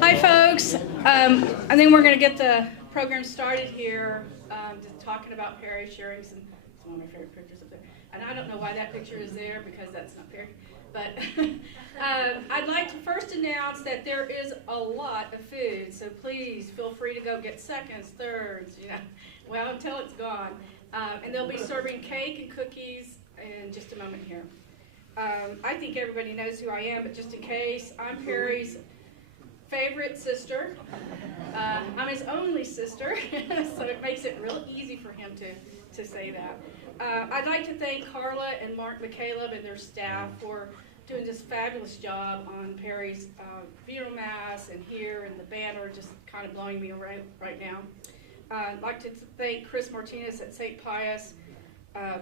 Hi, folks. I think we're going to get the program started here, just talking about Perry, sharing some of my favorite pictures up there. And I don't know why that picture is there, because that's not Perry. But I'd like to first announce that there is a lot of food, so please feel free to go get seconds, thirds, well, until it's gone. And they'll be serving cake and cookies in just a moment here. I think everybody knows who I am, but just in case, I'm Perry's favorite sister. I'm his only sister, so it makes it real easy for him to say that. I'd like to thank Carla and Mark McCaleb and their staff for doing this fabulous job on Perry's funeral mass and here, and the banner just kind of blowing me away right now. I'd like to thank Chris Martinez at St. Pius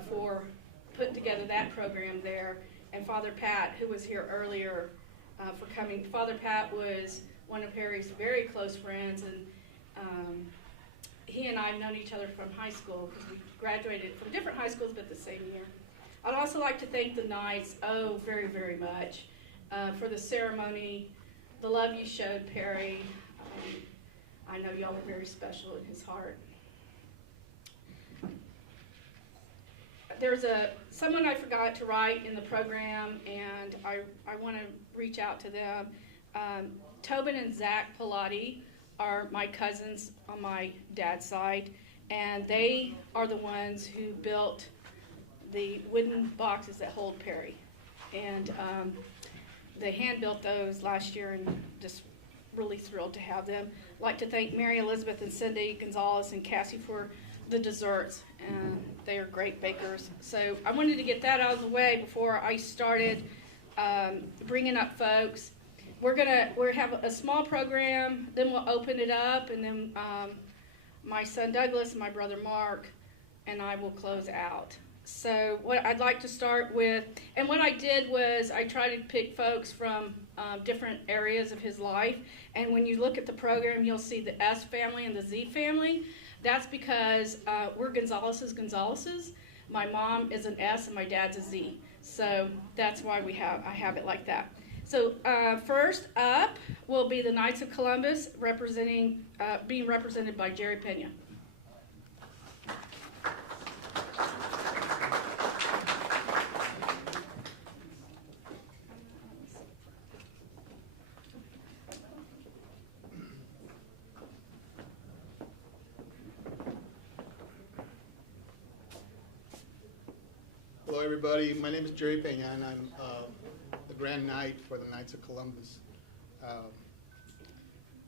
for putting together that program there, and Father Pat, who was here earlier, for coming. Father Pat was one of Perry's very close friends, and he and I have known each other from high school because we graduated from different high schools but the same year. I'd also like to thank the Knights, very, very much, for the ceremony, the love you showed Perry. I know y'all are very special in his heart. There's someone I forgot to write in the program, and I want to reach out to them. Tobin and Zach Pilati are my cousins on my dad's side, and they are the ones who built the wooden boxes that hold Perry. And they hand-built those last year, and just really thrilled to have them. I'd like to thank Mary Elizabeth and Cindy Gonzalez and Cassie for the desserts, and they are great bakers. So I wanted to get that out of the way before I started bringing up folks. We're have a small program, then we'll open it up, and then my son Douglas and my brother Mark and I will close out. So what I'd like to start with, and what I did was I tried to pick folks from different areas of his life, and when you look at the program, you'll see the S family and the Z family. That's because we're Gonzalez's. My mom is an S and my dad's a Z. So that's why I have it like that. So first up will be the Knights of Columbus, being represented by Jerry Pena. Hello, everybody. My name is Jerry Pena, and I'm the Grand Knight for the Knights of Columbus.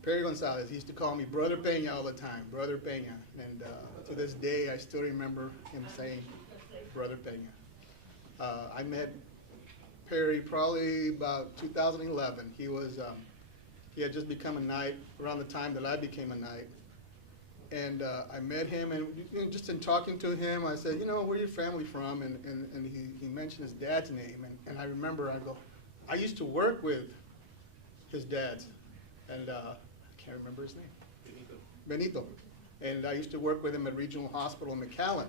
Perry Gonzalez, he used to call me Brother Pena all the time, Brother Pena. And to this day, I still remember him saying, Brother Pena. I met Perry probably about 2011. He had just become a Knight around the time that I became a Knight. And I met him, and just in talking to him, I said, where your family from? And he mentioned his dad's name, and I remember, I used to work with his dad's, and I can't remember his name. Benito. And I used to work with him at Regional Hospital in McAllen.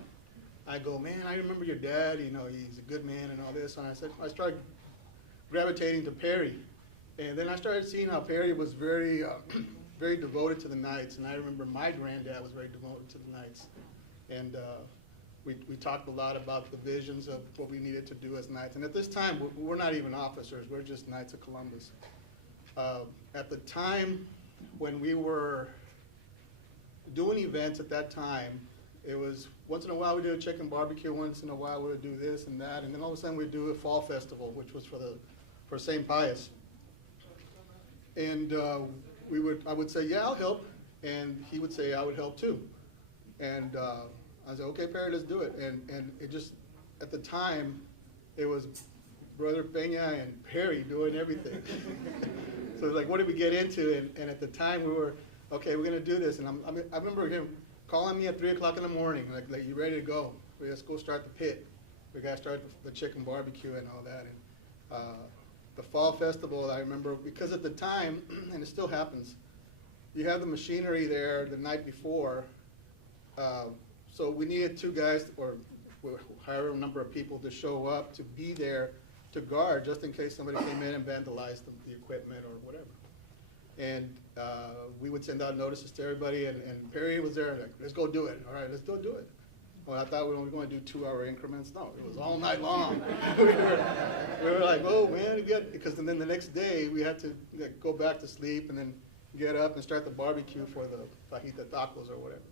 I go, man, I remember your dad, he's a good man and all this, and I started gravitating to Perry. And then I started seeing how Perry was very devoted to the Knights, and I remember my granddad was very devoted to the Knights. And we talked a lot about the visions of what we needed to do as Knights. And at this time, we're not even officers, we're just Knights of Columbus. At the time when we were doing events at that time, it was once in a while we do a chicken barbecue, once in a while we would do this and that, and then all of a sudden we'd do a fall festival, which was for St. Pius. And I would say, yeah, I'll help, and he would say, I would help too. And I said, okay, Perry, let's do it. And it just, at the time, it was Brother Pena and Perry doing everything. So it was like, what did we get into? And at the time, we were, okay, we're going to do this. And I remember him calling me at 3 o'clock in the morning, like you ready to go? Let's go start the pit. We got to start the chicken barbecue and all that. And the fall festival, I remember, because at the time, and it still happens, you have the machinery there the night before. So we needed 2 guys, or however number of people to show up to be there to guard, just in case somebody came in and vandalized the equipment or whatever. And we would send out notices to everybody, and Perry was there, like, let's go do it. All right, let's go do it. Well, I thought we were only going to do 2-hour increments. No, it was all night long. we were like, oh man, because then the next day we had to go back to sleep and then get up and start the barbecue for the fajita tacos or whatever.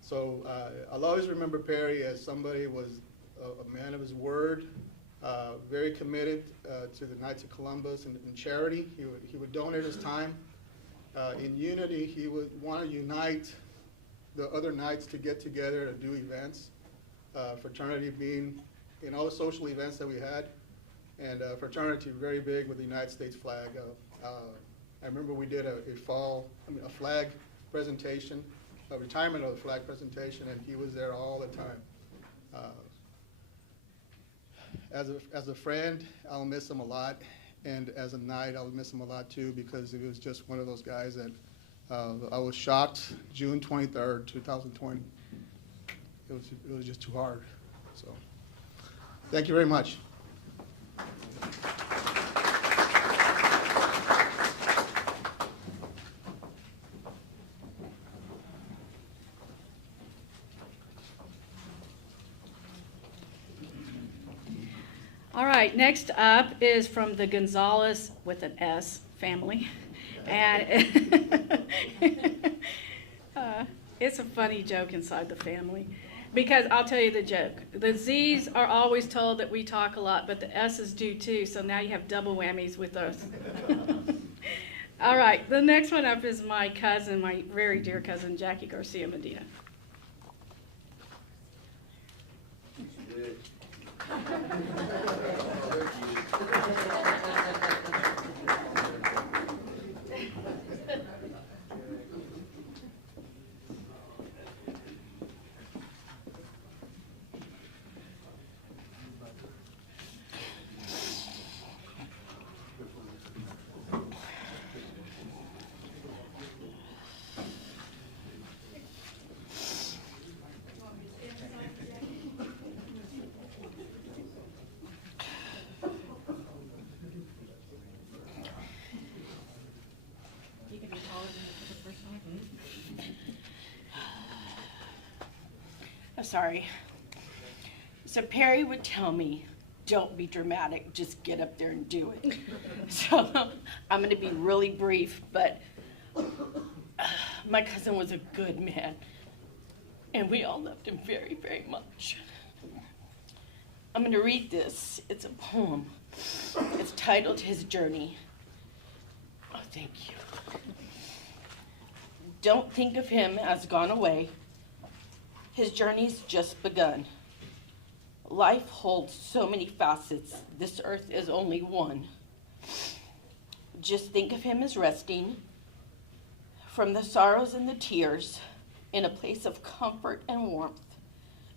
So I'll always remember Perry as somebody who was a man of his word, very committed to the Knights of Columbus and charity. He would donate his time. In unity, he would want to unite the other Knights to get together to do events. Fraternity being in all the social events that we had, and fraternity very big with the United States flag. I remember we did a flag presentation, a retirement of the flag presentation, and he was there all the time. As a friend, I'll miss him a lot, and as a Knight, I'll miss him a lot too, because he was just one of those guys that I was shocked June 23rd, 2020. It was just too hard. So, thank you very much. All right, next up is from the Gonzalez with an S family. And it's a funny joke inside the family, because I'll tell you the joke. The Z's are always told that we talk a lot, but the S's do too, so now you have double whammies with us. All right, the next one up is my cousin, my very dear cousin, Jackie Garcia Medina. Sorry. So Perry would tell me, don't be dramatic, just get up there and do it. So I'm going to be really brief, but my cousin was a good man, and we all loved him very, very much. I'm going to read this. It's a poem. It's titled His Journey. Oh, thank you. Don't think of him as gone away. His journey's just begun. Life holds so many facets. This earth is only one. Just think of him as resting from the sorrows and the tears in a place of comfort and warmth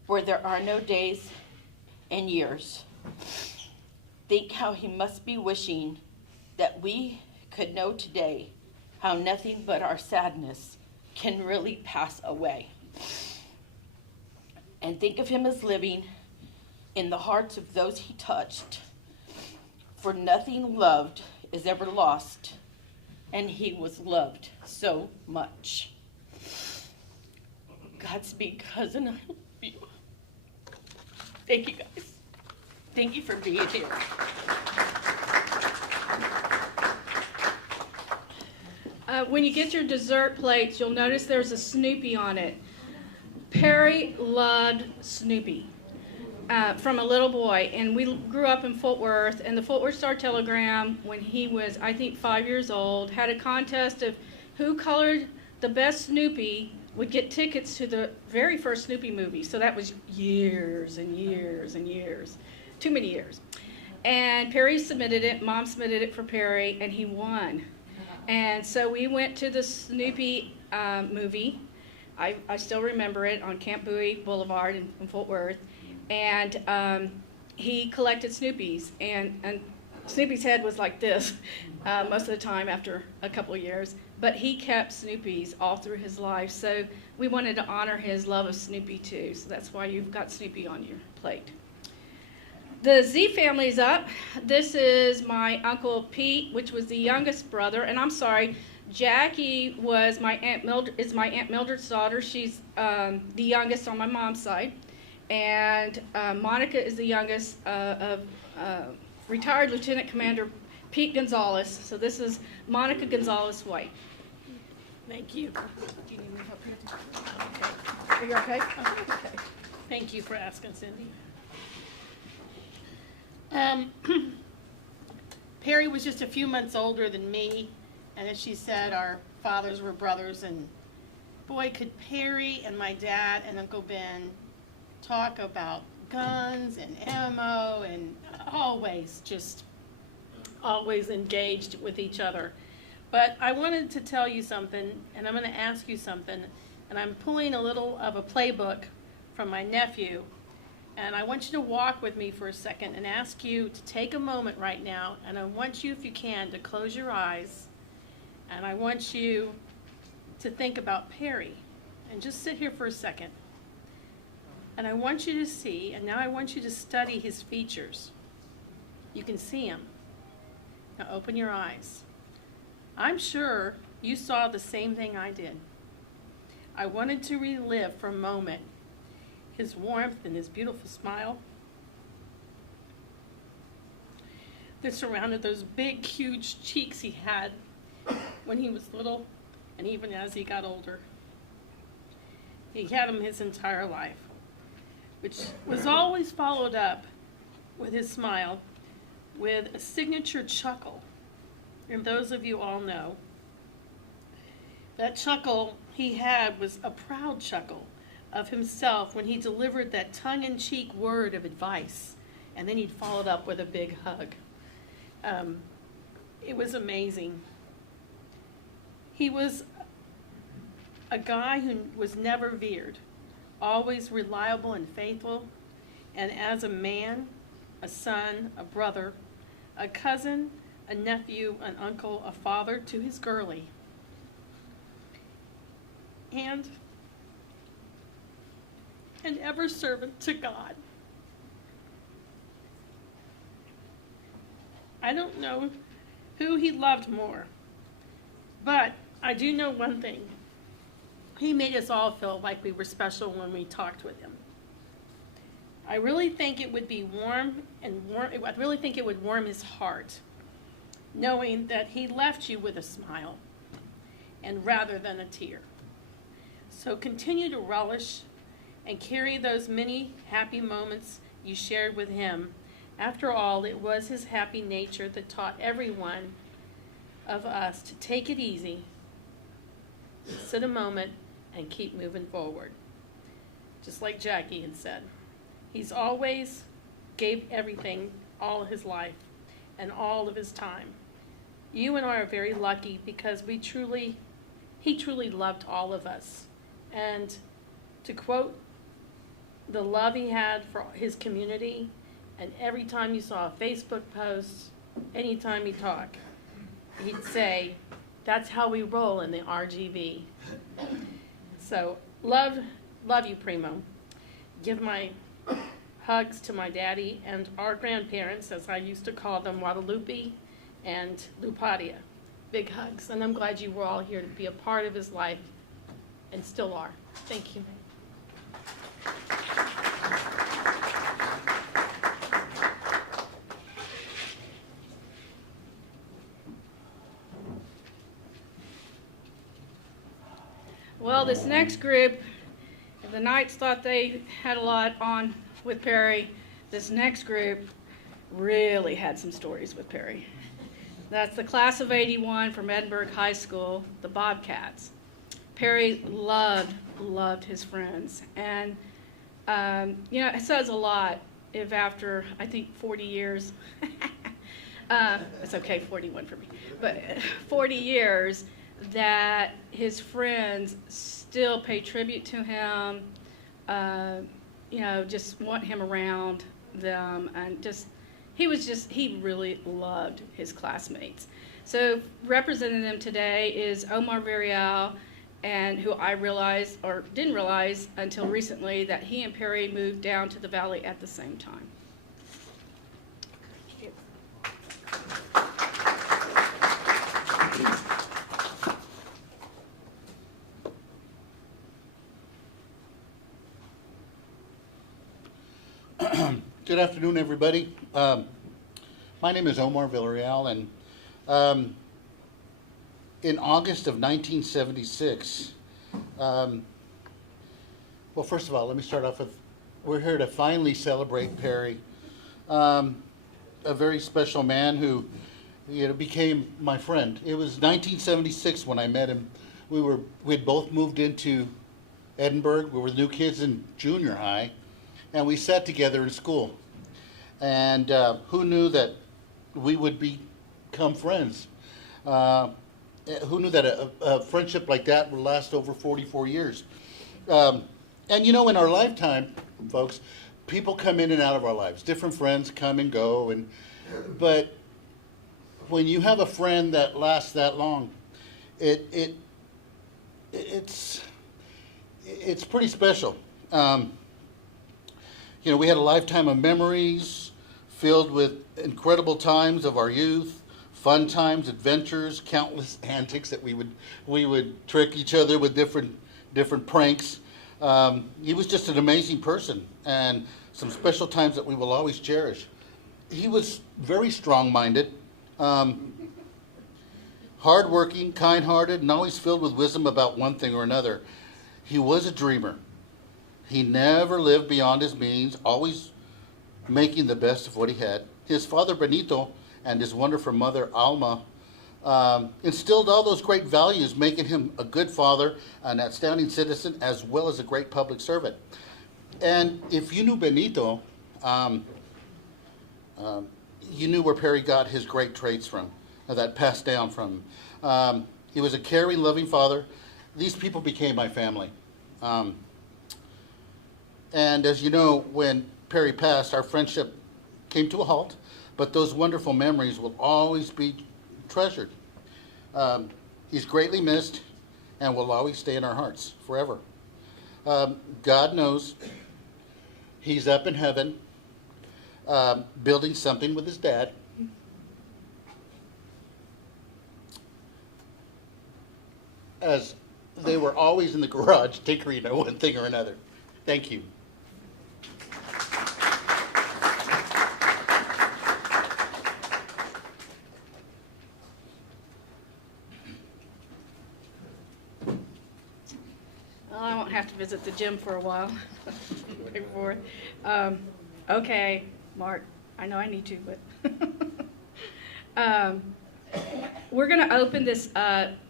where there are no days and years. Think how he must be wishing that we could know today how nothing but our sadness can really pass away. And think of him as living in the hearts of those he touched. For nothing loved is ever lost, and he was loved so much. Godspeed, cousin, I love you. Thank you, guys. Thank you for being here. When you get your dessert plates, you'll notice there's a Snoopy on it. Perry loved Snoopy from a little boy, and we grew up in Fort Worth, and the Fort Worth Star-Telegram, when he was, I think, 5 years old, had a contest of who colored the best Snoopy would get tickets to the very first Snoopy movie. So that was years and years and years, too many years. And Perry submitted it, Mom submitted it for Perry, and he won. And so we went to the Snoopy movie. I still remember it, on Camp Bowie Boulevard in Fort Worth. And he collected Snoopy's. And Snoopy's head was like this most of the time after a couple of years. but he kept Snoopy's all through his life. So we wanted to honor his love of Snoopy too. So that's why you've got Snoopy on your plate. The Z family's up. This is my Uncle Pete, which was the youngest brother. And I'm sorry, Jackie was my Aunt Mildred's daughter. She's the youngest on my mom's side. And Monica is the youngest of retired Lieutenant Commander Pete Gonzalez. So this is Monica Gonzalez White. Thank you. Do you need me help here? Okay. Are you okay? Okay. Thank you for asking, Cindy. Perry was just a few months older than me, and as she said, our fathers were brothers, and boy, could Perry and my dad and Uncle Ben talk about guns and ammo, and always engaged with each other. But I wanted to tell you something, and I'm going to ask you something, and I'm pulling a little of a playbook from my nephew, and I want you to walk with me for a second and ask you to take a moment right now, and I want you, if you can, to close your eyes, and I want you to think about Perry, and just sit here for a second. And I want you to see, and now I want you to study his features. You can see him. Now open your eyes. I'm sure you saw the same thing I did. I wanted to relive for a moment his warmth and his beautiful smile that surrounded those big, huge cheeks he had when he was little and even as he got older. He had them his entire life, which was always followed up with his smile with a signature chuckle. And those of you all know, that chuckle he had was a proud chuckle of himself when he delivered that tongue-in-cheek word of advice, and then he'd follow it up with a big hug. It was amazing. He was a guy who was never veered, always reliable and faithful, and as a man, a son, a brother, a cousin, a nephew, an uncle, a father to his girlie. And an ever servant to God. I don't know who he loved more, but I do know one thing. He made us all feel like we were special when we talked with him. I really think it would be I really think it would warm his heart, knowing that he left you with a smile, and rather than a tear. So continue to relish and carry those many happy moments you shared with him. After all, it was his happy nature that taught every one of us to take it easy, sit a moment, and keep moving forward. Just like Jackie had said. He's always gave everything, all of his life, and all of his time. You and I are very lucky because he truly loved all of us. And to quote the love he had for his community, and every time you saw a Facebook post, anytime he talked, he'd say, "That's how we roll in the RGV." So, love you, Primo. Give my hugs to my daddy and our grandparents, as I used to call them, Guadalupe and Lupadia. Big hugs, and I'm glad you were all here to be a part of his life, and still are. Thank you. Well, this next group, if the Knights thought they had a lot on with Perry, this next group really had some stories with Perry. That's the class of '81 from Edinburgh High School, the Bobcats. Perry loved his friends. And, it says a lot if after, I think, 40 years, it's okay, 41 for me, but 40 years, that his friends still pay tribute to him, just want him around them, and he really loved his classmates. So representing them today is Omar Villarreal, and who I realized, or didn't realize until recently, that he and Perry moved down to the valley at the same time. Good afternoon, everybody. My name is Omar Villarreal, and in August of 1976, well, first of all, let me start off with, we're here to finally celebrate Perry, a very special man who, became my friend. It was 1976 when I met him. We'd both moved into Edinburgh. We were new kids in junior high, and we sat together in school. And who knew that we would become friends? Who knew that a friendship like that would last over 44 years? And in our lifetime, folks, people come in and out of our lives. Different friends come and go, but when you have a friend that lasts that long, it's pretty special. We had a lifetime of memories filled with incredible times of our youth, fun times, adventures, countless antics that we would trick each other with different pranks. He was just an amazing person, and some special times that we will always cherish. He was very strong-minded, hardworking, kind-hearted, and always filled with wisdom about one thing or another. He was a dreamer. He never lived beyond his means, always making the best of what he had. His father, Benito, and his wonderful mother, Alma, instilled all those great values, making him a good father, an outstanding citizen, as well as a great public servant. And if you knew Benito, you knew where Perry got his great traits from, that passed down from him. He was a caring, loving father. These people became my family. And as you know, when Perry passed, our friendship came to a halt, but those wonderful memories will always be treasured. He's greatly missed and will always stay in our hearts forever. God knows he's up in heaven, building something with his dad. As they were always in the garage tinkering at one thing or another. Thank you. Well, I won't have to visit the gym for a while. Back and forth. Okay, Mark, I know I need to, but we're going to open this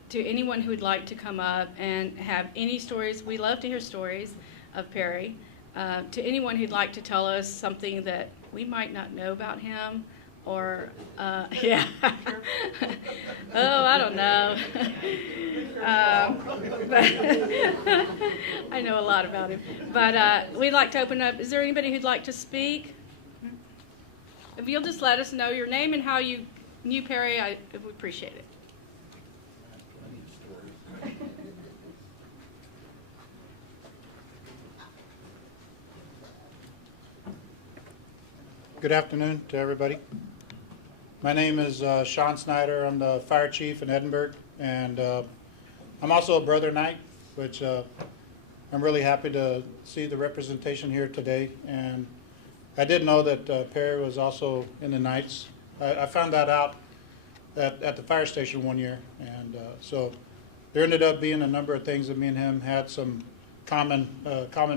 to anyone who would like to come up and have any stories. We love to hear stories of Perry. To anyone who'd like to tell us something that we might not know about him, or yeah. Oh, I don't know. But I know a lot about him. But we'd like to open up. Is there anybody who'd like to speak? If you'll just let us know your name and how you knew Perry, I would appreciate it. Good afternoon to everybody. My name is Sean Snyder. I'm the fire chief in Edinburgh, and I'm also a Brother Knight, which I'm really happy to see the representation here today. And I did know that Perry was also in the Knights. I found that out at the fire station one year, and so there ended up being a number of things that me and him had some common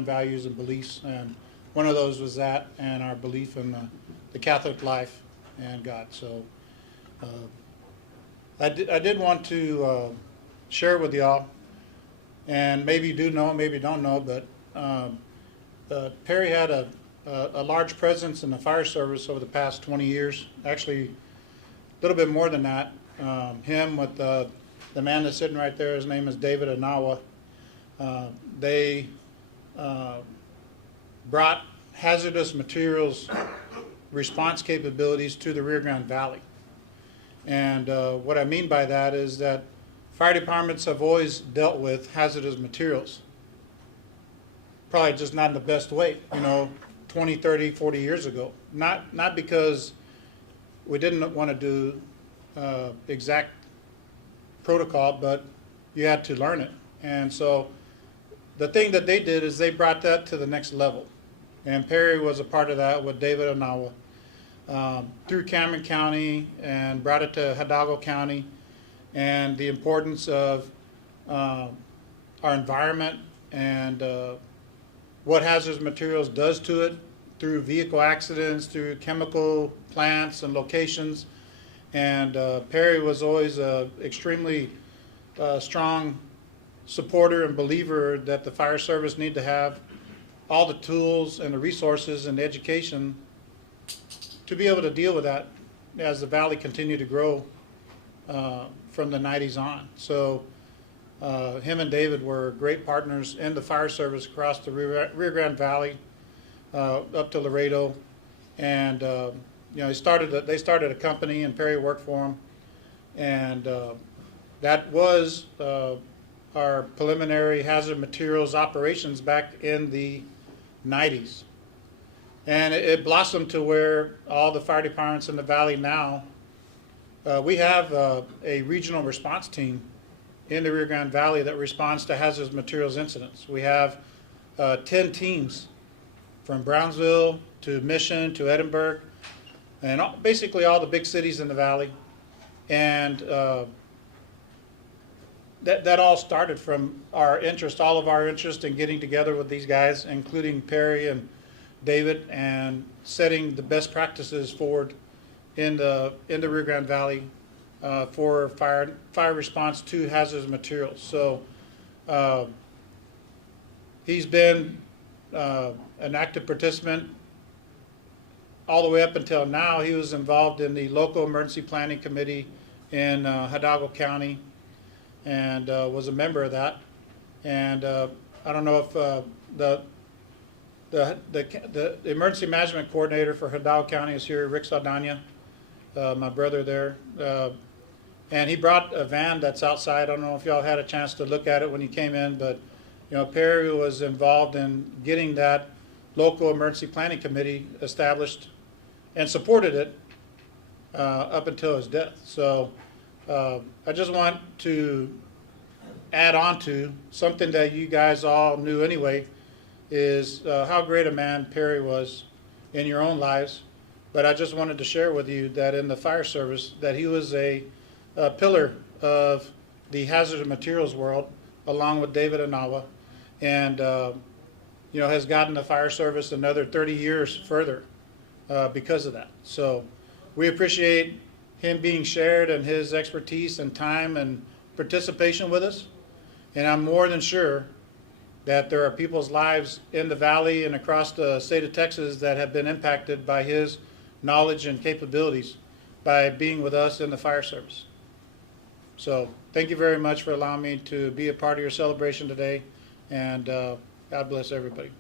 values and beliefs, and one of those was that, and our belief in the Catholic life and God. So I did want to share with y'all, and maybe you do know, maybe you don't know, but Perry had a large presence in the fire service over the past 20 years. Actually, a little bit more than that. Him with the man that's sitting right there, his name is David Anawa. They brought hazardous materials response capabilities to the Rio Grande Valley. And what I mean by that is that fire departments have always dealt with hazardous materials. Probably just not in the best way, 20, 30, 40 years ago. Not because we didn't want to do exact protocol, but you had to learn it. And so the thing that they did is they brought that to the next level. And Perry was a part of that with David Onawa. Through Cameron County and brought it to Hidalgo County, and the importance of our environment and what hazardous materials does to it through vehicle accidents, through chemical plants and locations. And Perry was always an extremely strong supporter and believer that the fire service need to have all the tools and the resources and the education to be able to deal with that as the valley continued to grow from the 90s on. So him and David were great partners in the fire service across the Rio Grande Valley up to Laredo. And they started a company, and Perry worked for them. And that was our preliminary hazard materials operations back in the 90s. And it blossomed to where all the fire departments in the valley now, we have a regional response team in the Rio Grande Valley that responds to hazardous materials incidents. We have 10 teams from Brownsville to Mission to Edinburgh, and basically all the big cities in the valley. And that all started from our interest, all of our interest in getting together with these guys, including Perry and David, and setting the best practices forward in the Rio Grande Valley for fire response to hazardous materials. So he's been an active participant all the way up until now. He was involved in the local emergency planning committee in Hidalgo County, and was a member of that. And I don't know if the emergency management coordinator for Hidalgo County is here, Rick Saldana, my brother there. And he brought a van that's outside. I don't know if y'all had a chance to look at it when he came in, but Perry was involved in getting that local emergency planning committee established and supported it up until his death. So I just want to add on to something that you guys all knew anyway, is how great a man Perry was in your own lives. But I just wanted to share with you that in the fire service, that he was a pillar of the hazardous materials world, along with David Onawa, and has gotten the fire service another 30 years further because of that. So we appreciate him being shared and his expertise and time and participation with us. And I'm more than sure that there are people's lives in the valley and across the state of Texas that have been impacted by his knowledge and capabilities by being with us in the fire service. So thank you very much for allowing me to be a part of your celebration today, and God bless everybody.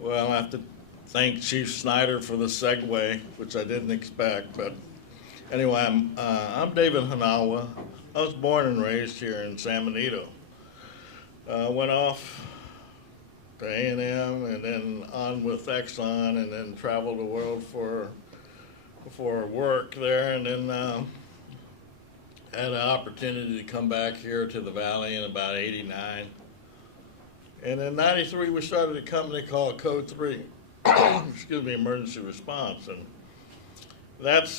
Well, I have to thank Chief Snyder for the segue, which I didn't expect. But anyway, I'm David Hanawa. I was born and raised here in San Benito. Went off to A&M and then on with Exxon, and then traveled the world for work there, and then had an opportunity to come back here to the Valley in about '89. And in '93, we started a company called Code 3, excuse me, Emergency Response. And that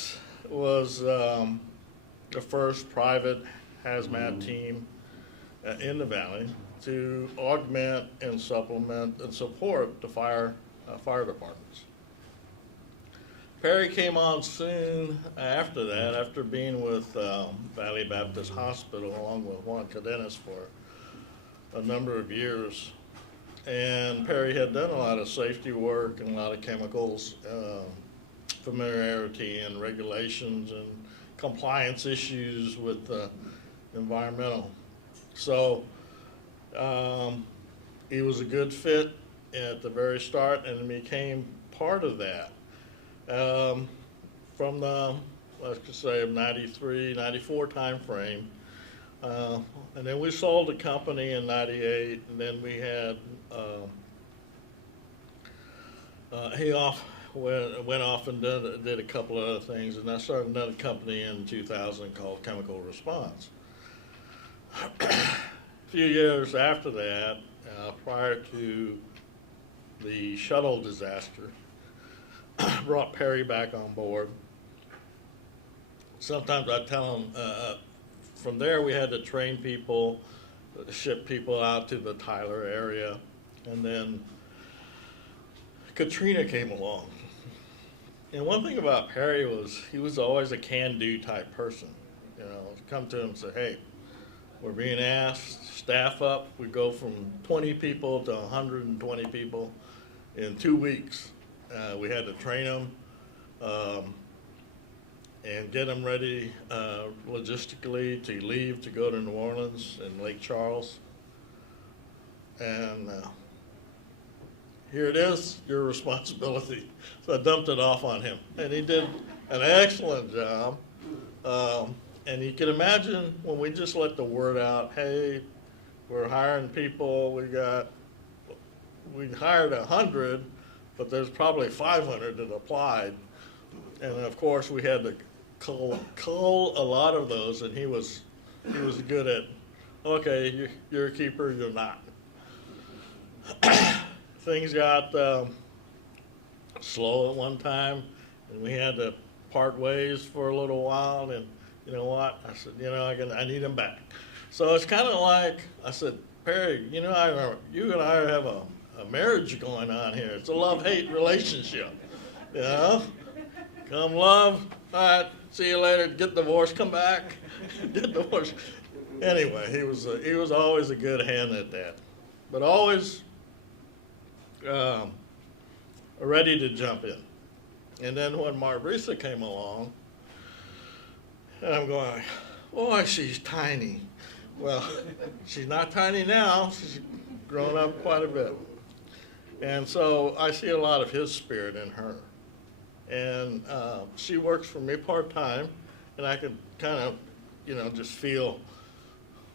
was the first private hazmat team in the Valley to augment and supplement and support the fire departments. Perry came on soon after that, after being with Valley Baptist Hospital along with Juan Cadenas for a number of years. And Perry had done a lot of safety work and a lot of chemicals, familiarity and regulations, and compliance issues with environmental. So he was a good fit at the very start and became part of that. From the, let's just say, 93, 94 timeframe. And then we sold the company in 98, and then we had, he went off and did a couple of other things, and I started another company in 2000 called Chemical Response. A few years after that, prior to the shuttle disaster, brought Perry back on board. Sometimes I tell him, from there we had to train people, ship people out to the Tyler area, and then Katrina came along. And one thing about Perry was he was always a can-do type person. You know, come to him and say, hey, we're being asked, staff up. We go from 20 people to 120 people in 2 weeks. We had to train them and get them ready logistically to leave to go to New Orleans and Lake Charles. And here it is, your responsibility. So I dumped it off on him. And he did an excellent job. And you can imagine when we just let the word out, hey, we're hiring people, we hired 100, but there's probably 500 that applied. And of course we had to cull a lot of those, and he was good at, okay, you're a keeper, you're not. Things got slow at one time, and we had to part ways for a little while, and you know what? I said, you know, I need him back. So it's kind of like, I said, Perry, you know, you and I have a marriage going on here. It's a love-hate relationship, you know? Come love, all right, see you later, get divorced, come back, get divorced. Anyway, he was always a good hand at that, but always ready to jump in. And then when Marbrisa came along, and I'm going, boy, she's tiny. Well, she's not tiny now. She's grown up quite a bit. And so I see a lot of his spirit in her. And she works for me part-time, and I can kind of, you know, just feel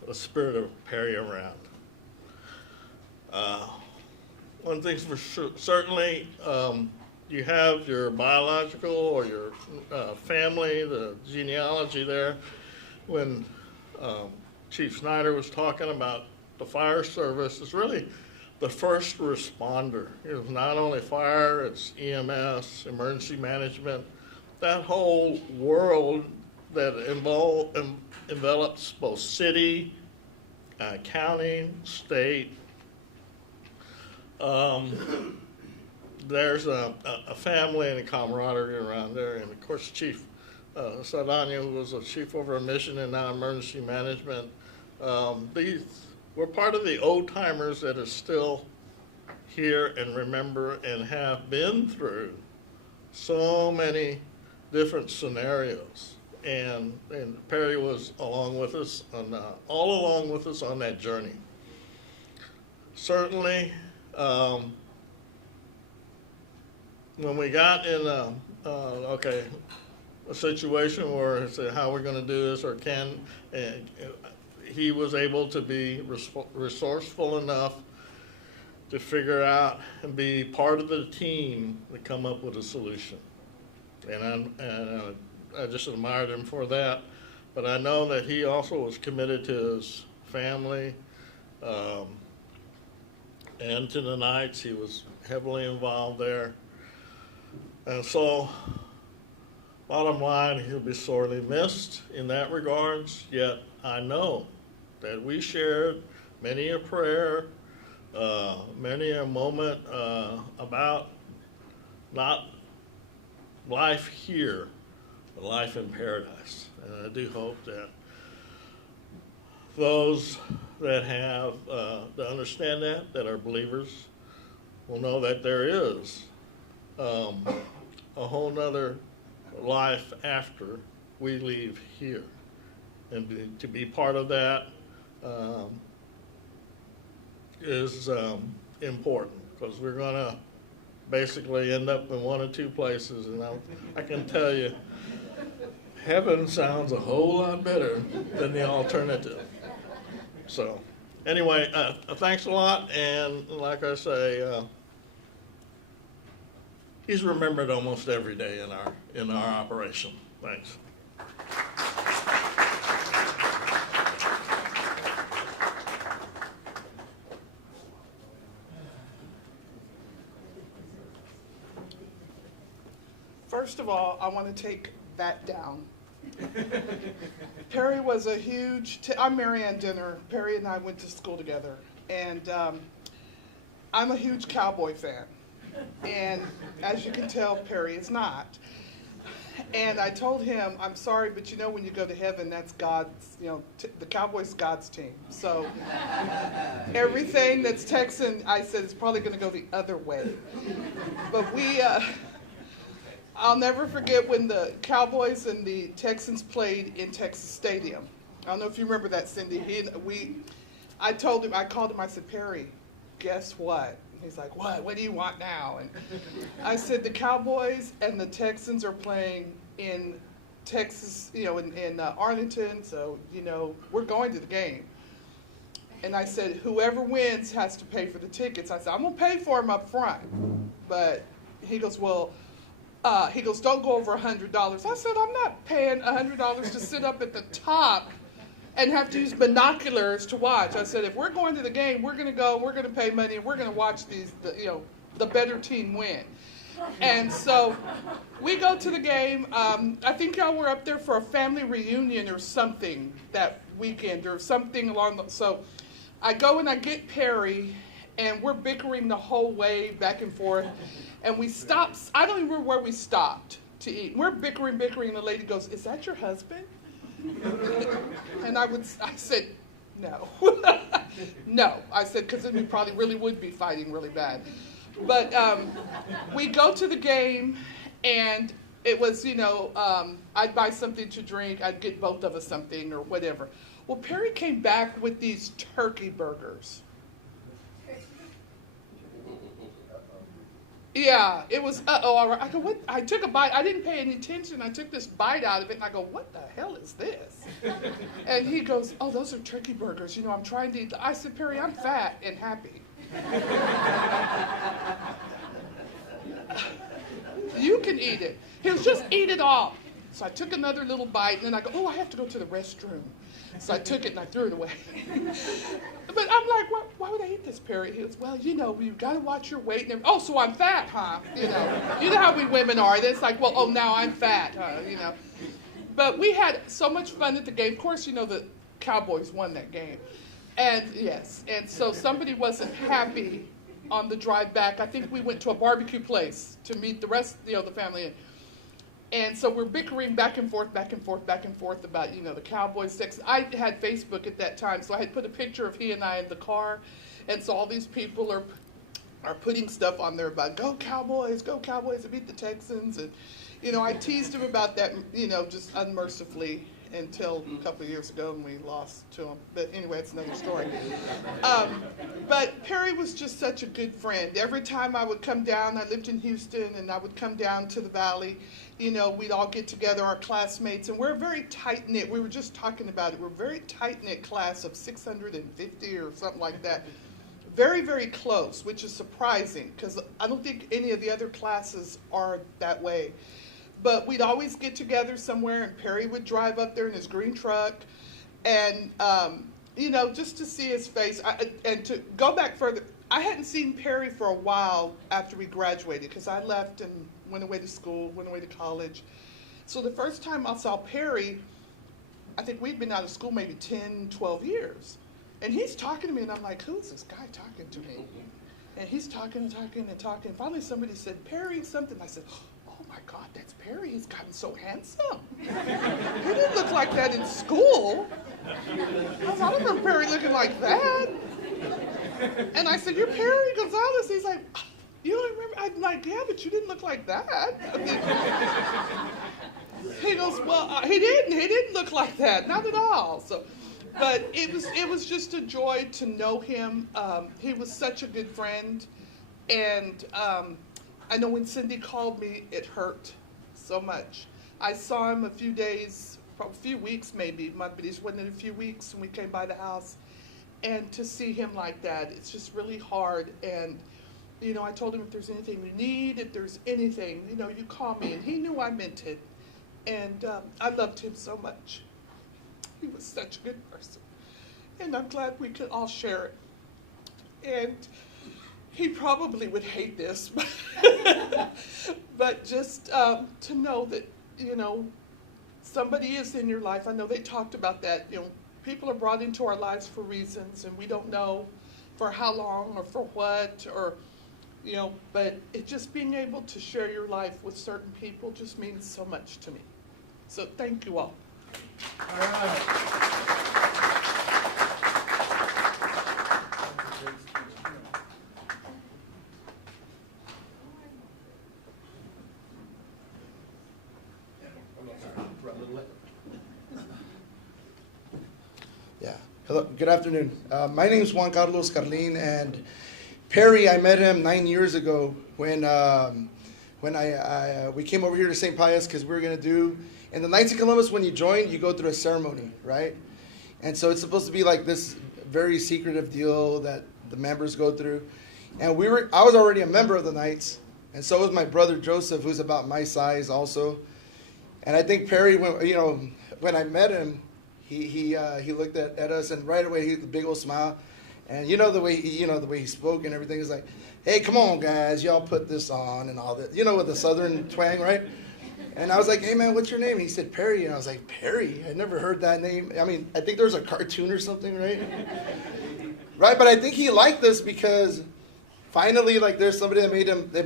the spirit of Perry around. One thing's for sure, certainly, you have your biological or your family, the genealogy there. When Chief Snyder was talking about the fire service, it's really the first responder. It's not only fire, it's EMS, emergency management, that whole world that envelops both city, county, state. There's a family and a camaraderie around there, and of course Chief Saldana, who was a chief over a mission and now emergency management. We're part of the old timers that are still here and remember and have been through so many different scenarios. And Perry was along with us all along with us on that journey. Certainly, when we got in a situation where it's how we're going to do this or can, he was able to be resourceful enough to figure out and be part of the team to come up with a solution. And I just admired him for that. But I know that he also was committed to his family and to the Knights. He was heavily involved there. And so, bottom line, he'll be sorely missed in that regards, yet I know that we shared many a prayer, many a moment about not life here, but life in paradise. And I do hope that those that have, that understand that are believers, will know that there is a whole nother life after we leave here. And to be part of that is important, because we're going to basically end up in one or two places, and I can tell you, heaven sounds a whole lot better than the alternative. So, anyway, thanks a lot, and like I say, he's remembered almost every day in our operation. Thanks. First of all, I want to take that down. Perry was a huge, I'm Mary Ann Dinner. Perry and I went to school together. And I'm a huge Cowboy fan. And as you can tell, Perry is not. And I told him, I'm sorry, but you know when you go to heaven, that's God's, the Cowboys' God's team. So everything that's Texan, I said, is probably going to go the other way. But I'll never forget when the Cowboys and the Texans played in Texas Stadium. I don't know if you remember that, Cindy. I called him, I said, Perry, guess what? He's like, what? What do you want now? And I said, the Cowboys and the Texans are playing in Texas, in Arlington, so, we're going to the game. And I said, whoever wins has to pay for the tickets. I said, I'm going to pay for them up front. But he goes, don't go over $100. I said, I'm not paying $100 to sit up at the top and have to use binoculars to watch. I said, if we're going to the game, we're going to go, we're going to pay money, and we're going to watch the better team win. And so we go to the game. I think y'all were up there for a family reunion or something that weekend or something along the, so I go and I get Perry, and we're bickering the whole way back and forth. And we stopped, I don't even remember where we stopped to eat. We're bickering, and the lady goes, is that your husband? And I said, no. No, I said, because then we probably really would be fighting really bad. But we go to the game, and it was, I'd buy something to drink, I'd get both of us something or whatever. Well, Perry came back with these turkey burgers. Yeah, it was, all right. I go, what? I took a bite. I didn't pay any attention. I took this bite out of it, and I go, what the hell is this? And he goes, oh, those are turkey burgers. I'm trying to eat. I said, Perry, I'm fat and happy. You can eat it. He was just eat it all. So I took another little bite, and then I go, oh, I have to go to the restroom. So I took it, and I threw it away. But I'm like, why would I eat this, Perry? He goes, well, you've got to watch your weight. And oh, so I'm fat, huh? You know how we women are. It's like, well, oh, now I'm fat, huh? But we had so much fun at the game. Of course, the Cowboys won that game. And yes, and so somebody wasn't happy on the drive back. I think we went to a barbecue place to meet the rest, the family. And so we're bickering back and forth about, the Cowboys. I had Facebook at that time, so I had put a picture of he and I in the car. And so all these people are putting stuff on there about go Cowboys, and beat the Texans. And, I teased him about that, just unmercifully until a couple of years ago when we lost to him. But anyway, it's another story. But Perry was just such a good friend. Every time I would come down, I lived in Houston, and I would come down to the Valley, we'd all get together, our classmates, and we're very tight-knit. We were just talking about it. We're a very tight-knit class of 650 or something like that. Very, very close, which is surprising, because I don't think any of the other classes are that way. But we'd always get together somewhere, and Perry would drive up there in his green truck, and, just to see his face. And to go back further, I hadn't seen Perry for a while after we graduated, because I left and went away to school, went away to college. So the first time I saw Perry, I think we'd been out of school maybe 10, 12 years. And he's talking to me, and I'm like, who's this guy talking to me? And he's talking. Finally somebody said, Perry something. I said, oh my God, that's Perry. He's gotten so handsome. He didn't look like that in school. I don't remember Perry looking like that. And I said, you're Perry Gonzalez. He's like, you don't remember? I'm like, yeah, but you didn't look like that. He goes, well, he didn't look like that, not at all. So, but it was just a joy to know him. He was such a good friend, and I know when Cindy called me, it hurt so much. I saw him a few days, a few weeks maybe, but it wasn't a few weeks when we came by the house, and to see him like that, it's just really hard. And you know, I told him if there's anything you need, if there's anything, you know, you call me, and he knew I meant it. And I loved him so much. He was such a good person. And I'm glad we could all share it. And he probably would hate this, but just to know that, you know, somebody is in your life. I know they talked about that. You know, people are brought into our lives for reasons, and we don't know for how long or for what, or, you know, but it just being able to share your life with certain people just means so much to me. So thank you all. All right. Yeah. Hello. Good afternoon. My name is Juan Carlos Carlin, and Perry, I met him 9 years ago when we came over here to St. Pius because we were gonna do. In the Knights of Columbus, when you join, you go through a ceremony, right? And so it's supposed to be like this very secretive deal that the members go through. And I was already a member of the Knights, and so was my brother Joseph, who's about my size also. And I think Perry, when I met him, he looked at us, and right away he had the big old smile, and the way he spoke and everything is like, hey, come on guys, y'all put this on and all that, with the Southern twang, right? And I was like, hey man, what's your name? And he said Perry, and I was like, Perry? I never heard that name. I mean, I think there was a cartoon or something, right? Right, but I think he liked this because finally, like, there's somebody that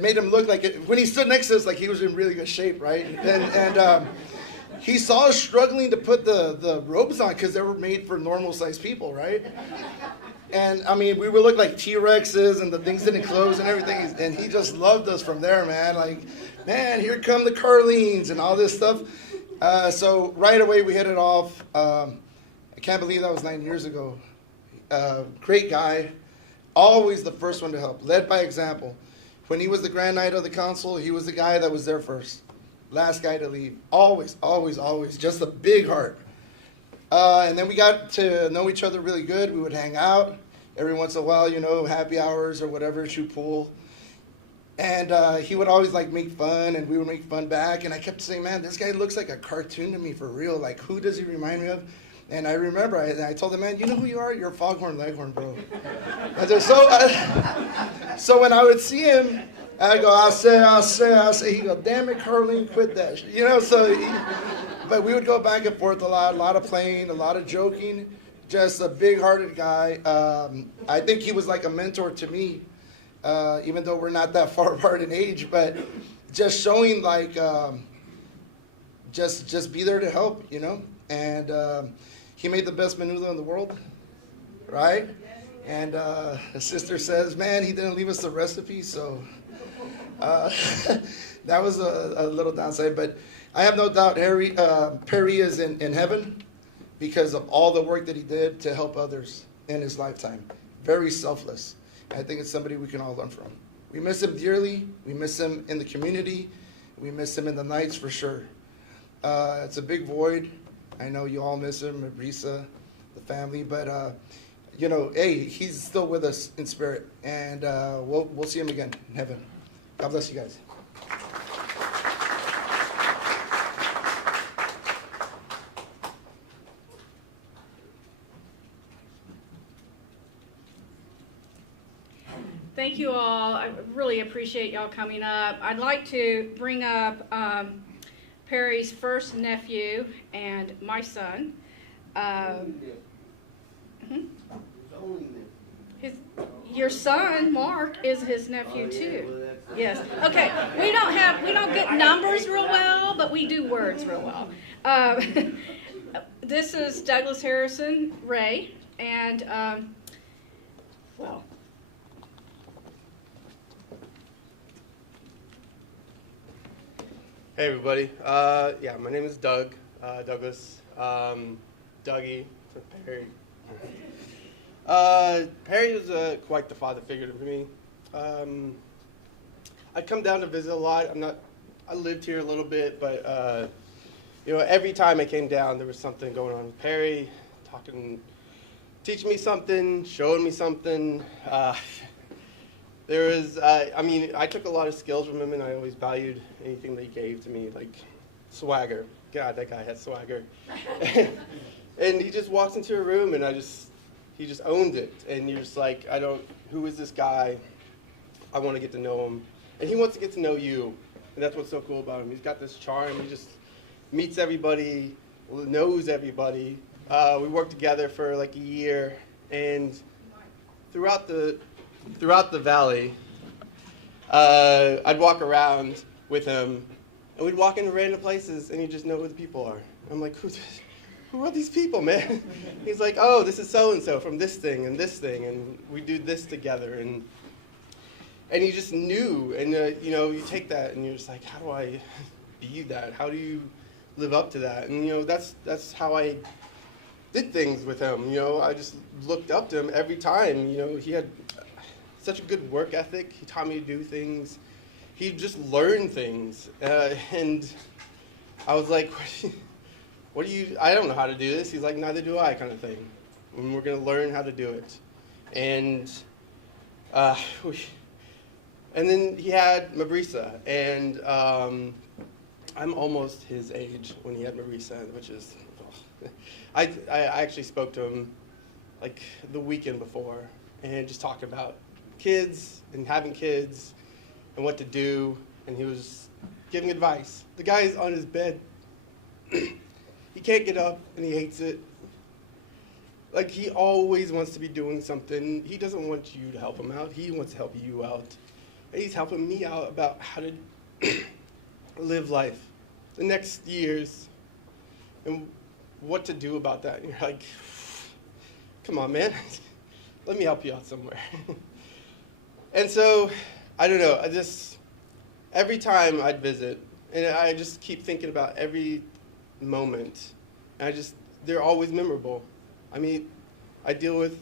made him look like it. When he stood next to us, like he was in really good shape, right? And he saw us struggling to put the robes on because they were made for normal sized people, right? And I mean, we would look like T-Rexes, and the things didn't close and everything. And he just loved us from there, man. Like, man, here come the Carlines and all this stuff. So right away we hit it off. I can't believe that was 9 years ago. Great guy. Always the first one to help. Led by example. When he was the Grand Knight of the Council, he was the guy that was there first. Last guy to leave. Always, always, always. Just a big heart. And then we got to know each other really good. We would hang out every once in a while, happy hours or whatever, shoot pool. And he would always like make fun, and we would make fun back. And I kept saying, man, this guy looks like a cartoon to me for real. Like, who does he remind me of? And I remember I told him, man, you know who you are? You're a Foghorn Leghorn, bro. I said, so when I would see him, I go, I'll say. He go, damn it, Carlene, quit that. But we would go back and forth a lot of playing, a lot of joking. Just a big-hearted guy. I think he was like a mentor to me, even though we're not that far apart in age. But just showing like, just be there to help, And he made the best menudo in the world, right? And his sister says, man, he didn't leave us the recipe, so that was a little downside. But I have no doubt Perry is in heaven because of all the work that he did to help others in his lifetime. Very selfless. I think it's somebody we can all learn from. We miss him dearly. We miss him in the community. We miss him in the Knights for sure. It's a big void. I know you all miss him, Risa, the family, but hey, he's still with us in spirit, and we'll see him again in heaven. God bless you guys. Thank you all. I really appreciate y'all coming up. I'd like to bring up Perry's first nephew and my son. Your son, Mark, is his nephew too. Yes. Okay. We don't get numbers real well, but we do words real well. This is Douglas Harrison Ray, and well. Hey everybody. Yeah, my name is Doug, Douglas, Dougie, Perry. Perry was quite the father figure to me. I come down to visit a lot. I lived here a little bit, but every time I came down, there was something going on. Perry teaching me something, showing me something. I took a lot of skills from him, and I always valued anything that he gave to me, like swagger. God, that guy had swagger. And he just walks into a room, and he just owned it. And you're just like, who is this guy? I want to get to know him. And he wants to get to know you. And that's what's so cool about him. He's got this charm. He just meets everybody, knows everybody. We worked together for like a year, and throughout the valley, I'd walk around with him, and we'd walk into random places, and he'd just know who the people are. I'm like, who are these people, man? He's like, oh, this is so-and-so from this thing, and we do this together, and you just knew, and you take that, and you're just like, how do I be that? How do you live up to that? And that's how I did things with him. I just looked up to him every time. He had such a good work ethic. He taught me to do things. He just learned things, and I was like, what do you? I don't know how to do this. He's like, neither do I, kind of thing. And we're gonna learn how to do it, and and then he had Marisa, and I'm almost his age when he had Marisa, which is, I actually spoke to him like the weekend before, and just talked about kids and having kids and what to do, and he was giving advice. The guy is on his bed. He can't get up, and he hates it. Like, he always wants to be doing something. He doesn't want you to help him out. He wants to help you out. And he's helping me out about how to live life the next years and what to do about that. And you're like, come on, man. Let me help you out somewhere. And so, I don't know, every time I'd visit, and I just keep thinking about every moment, and they're always memorable. I deal with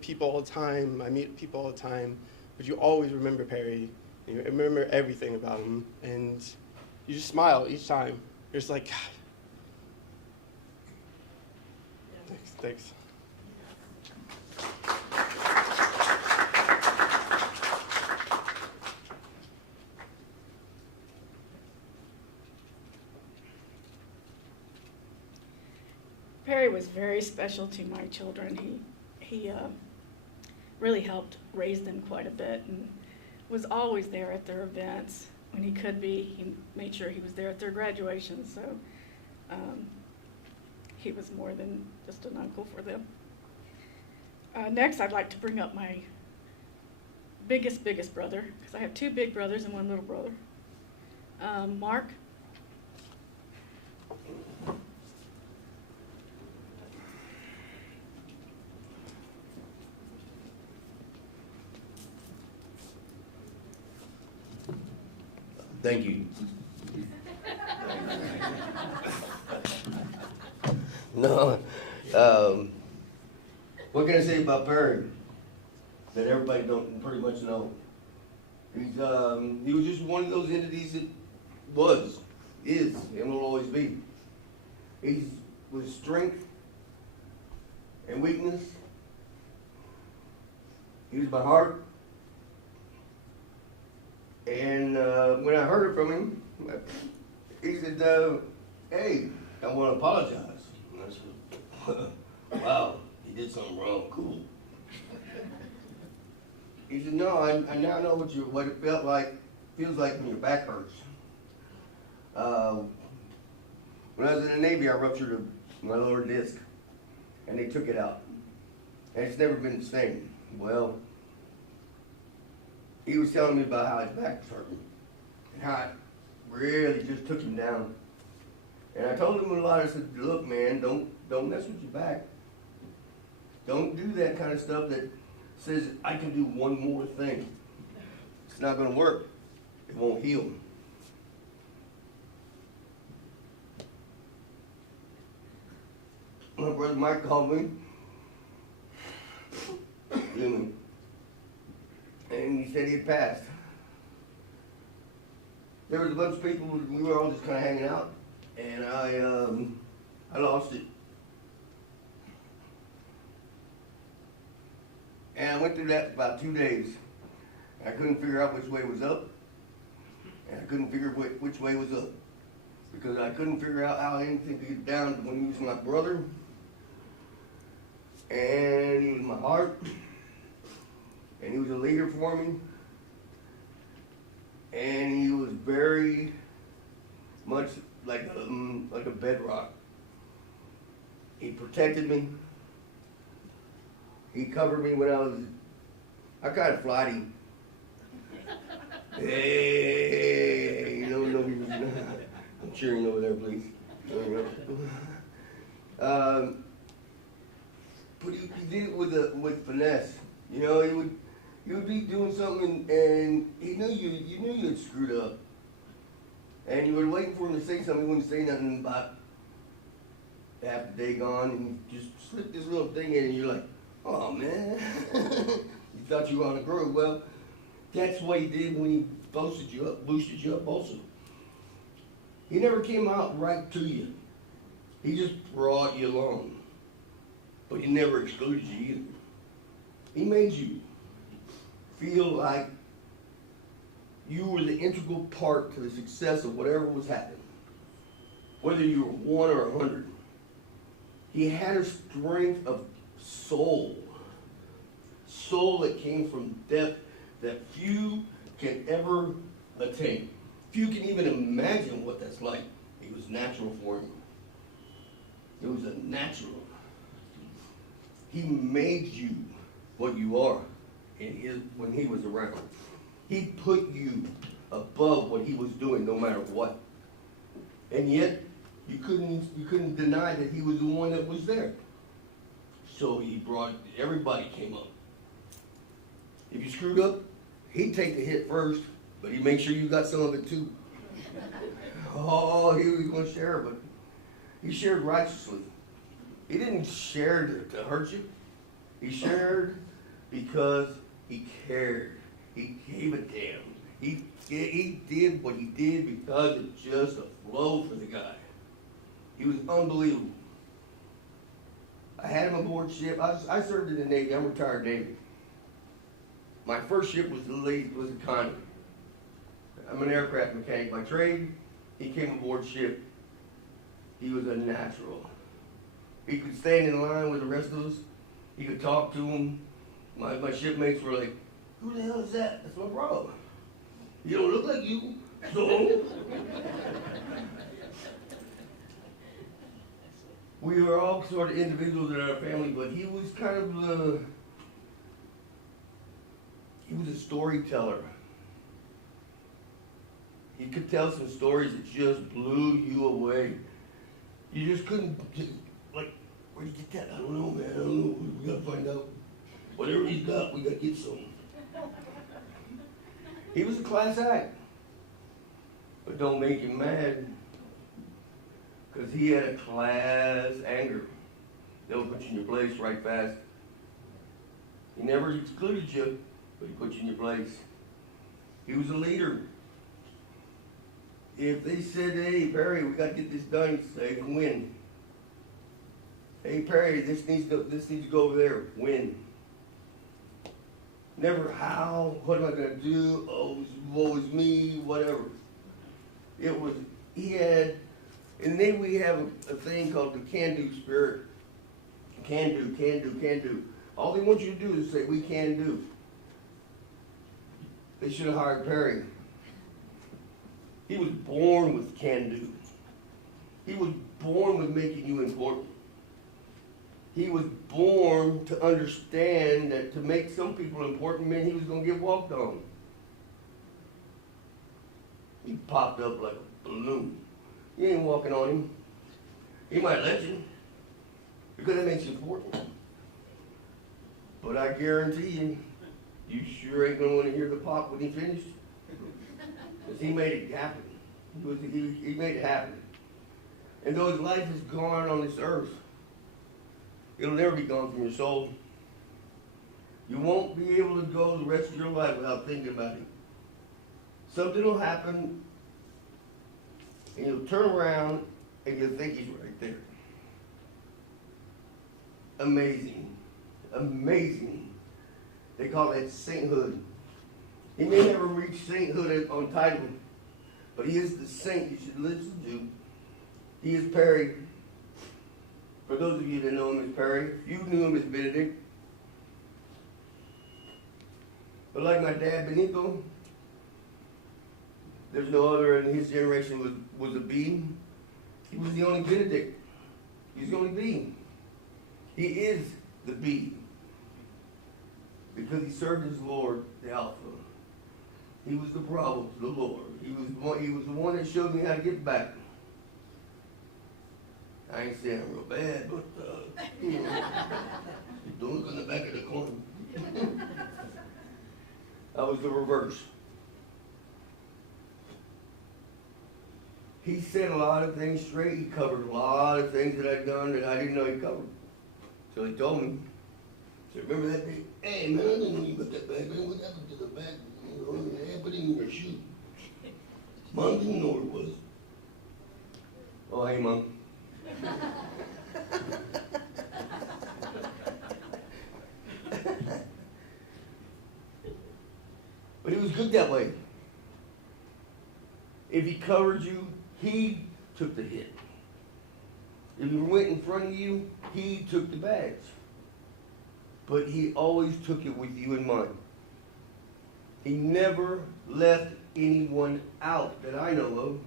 people all the time, I meet people all the time, but you always remember Perry, and you remember everything about him, and you just smile each time. You're just like, God. Thanks. Perry was very special to my children. He really helped raise them quite a bit and was always there at their events when he could be. He made sure he was there at their graduation, so he was more than just an uncle for them. Next, I'd like to bring up my biggest brother, because I have two big brothers and one little brother. Mark. Thank you. No, what can I say about Perry that everybody don't pretty much know? He was just one of those entities that is, and will always be. He's with strength and weakness. He was my heart. And when I heard it from him, he said, hey, I want to apologize. And I said, wow, you did something wrong, cool. He said, no, I now know what it feels like when your back hurts. When I was in the Navy, I ruptured my lower disc, and they took it out. And it's never been the same. Well, he was telling me about how his back was hurting and how it really just took him down. And I told him a lot. I said, look, man, don't mess with your back. Don't do that kind of stuff that says, I can do one more thing. It's not going to work. It won't heal. my brother Mike called me. Excuse me. And he said he had passed. There was a bunch of people, we were all just kind of hanging out, and I lost it. And I went through that for about 2 days. I couldn't figure out which way was up, and I couldn't figure which way was up. Because I couldn't figure out how anything could get down when he was my brother, and he was my heart, and he was a leader for me, and he was very much like a bedrock. He protected me. He covered me when I kind of flighty. Hey, you don't know me. I'm cheering over there, please. But he did it with finesse. You know, he would be doing something and he knew you had screwed up. And you were waiting for him to say something, he wouldn't say nothing about half the day gone, and you just slipped this little thing in and you're like, oh man, you thought you were on a groove. Well, that's what he did when he boosted you up also. He never came out right to you. He just brought you along. But he never excluded you either. He made you feel like you were the integral part to the success of whatever was happening. Whether you were 1 or 100. He had a strength of soul. Soul that came from depth that few can ever attain. Few can even imagine what that's like. It was natural for him. It was a natural. He made you what you are when he was around. He put you above what he was doing no matter what. And yet, you couldn't deny that he was the one that was there. So everybody came up. If you screwed up, he'd take the hit first, but he'd make sure you got some of it too. Oh, he was going to share, but he shared righteously. He didn't share to hurt you. He shared because he cared. He gave a damn. He did what he did because of just a flow for the guy. He was unbelievable. I had him aboard ship. I served in the Navy. I'm retired Navy. My first ship was a convict. I'm an aircraft mechanic by trade. He came aboard ship. He was a natural. He could stand in line with the rest of us. He could talk to them. My shipmates were like, who the hell is that? That's my bro. You don't look like you. So we were all sort of individuals in our family, but he was kind of he was a storyteller. He could tell some stories that just blew you away. You just couldn't, like, where'd you get that? I don't know, man. I don't know. We gotta find out. Whatever he's got, we gotta get some. He was a class act. But don't make him mad. Because he had a class anger. They'll put you in your place right fast. He never excluded you, but he put you in your place. He was a leader. If they said, hey, Perry, we got to get this done, say, win. Hey, Perry, this needs to go over there, win. Never how, what am I going to do, oh, woe is me, whatever. It was, he had, and then we have a thing called the can-do spirit. Can do, can do, can do. All they want you to do is say, we can do. They should have hired Perry. He was born with can-do. He was born with making you important. He was born to understand that to make some people important meant he was going to get walked on. He popped up like a balloon. You ain't walking on him. He might let you, because that makes you important. But I guarantee you, you sure ain't going to want to hear the pop when he finished. Because he made it happen. He made it happen. And though his life is gone on this earth, It'll never be gone from your soul. You won't be able to go the rest of your life without thinking about it. Something will happen, and you'll turn around, and you'll think he's right there. Amazing. Amazing. They call that sainthood. He may never reach sainthood on title, but he is the saint you should listen to. He is Perry. For those of you that know him as Perry, you knew him as Benedict. But like my dad, Benito, there's no other in his generation was a B. He was the only Benedict. He's the only B. He is the B. Because he served his Lord, the Alpha. He was the problem to the Lord. He was the one that showed me how to get back. I ain't saying I'm real bad, but you know, don't look on the back of the coin. I was the reverse. He said a lot of things straight. He covered a lot of things that I'd done that I didn't know he covered. So he told me. So remember that day? Hey man, I didn't know you got that bag, man. What happened to the bag? You know, put it in your shoe. Mom didn't know where it was. Oh, hey, Mom. But he was good that way. If he covered you, he took the hit. If he went in front of you, he took the badge. But he always took it with you in mind. He never left anyone out that I know of.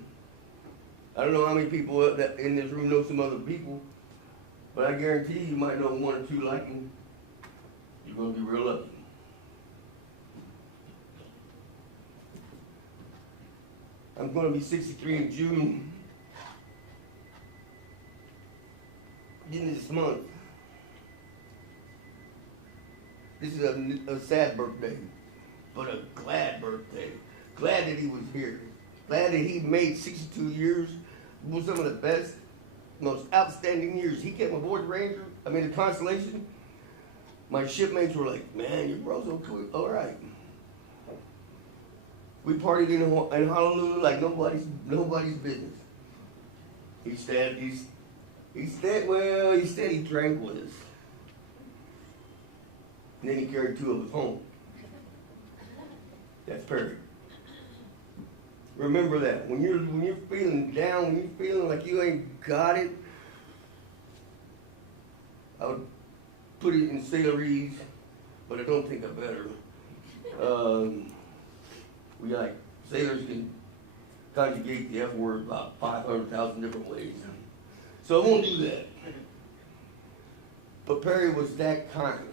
I don't know how many people that in this room know some other people, but I guarantee you might know one or two like him. You're going to be real lucky. I'm going to be 63 in June. In this month. This is a sad birthday, but a glad birthday. Glad that he was here. Glad that he made 62 years. Was some of the best, most outstanding years. He came aboard the Constellation. My shipmates were like, man, your bro's so cool. All right. We partied in Honolulu like nobody's business. He said he drank with us. And then he carried two of us home. That's Perry. Remember that. When you're feeling down, when you're feeling like you ain't got it, I would put it in sailorese, but I don't think I better. Sailors can conjugate the F word about 500,000 different ways. So I won't do that. But Perry was that kind.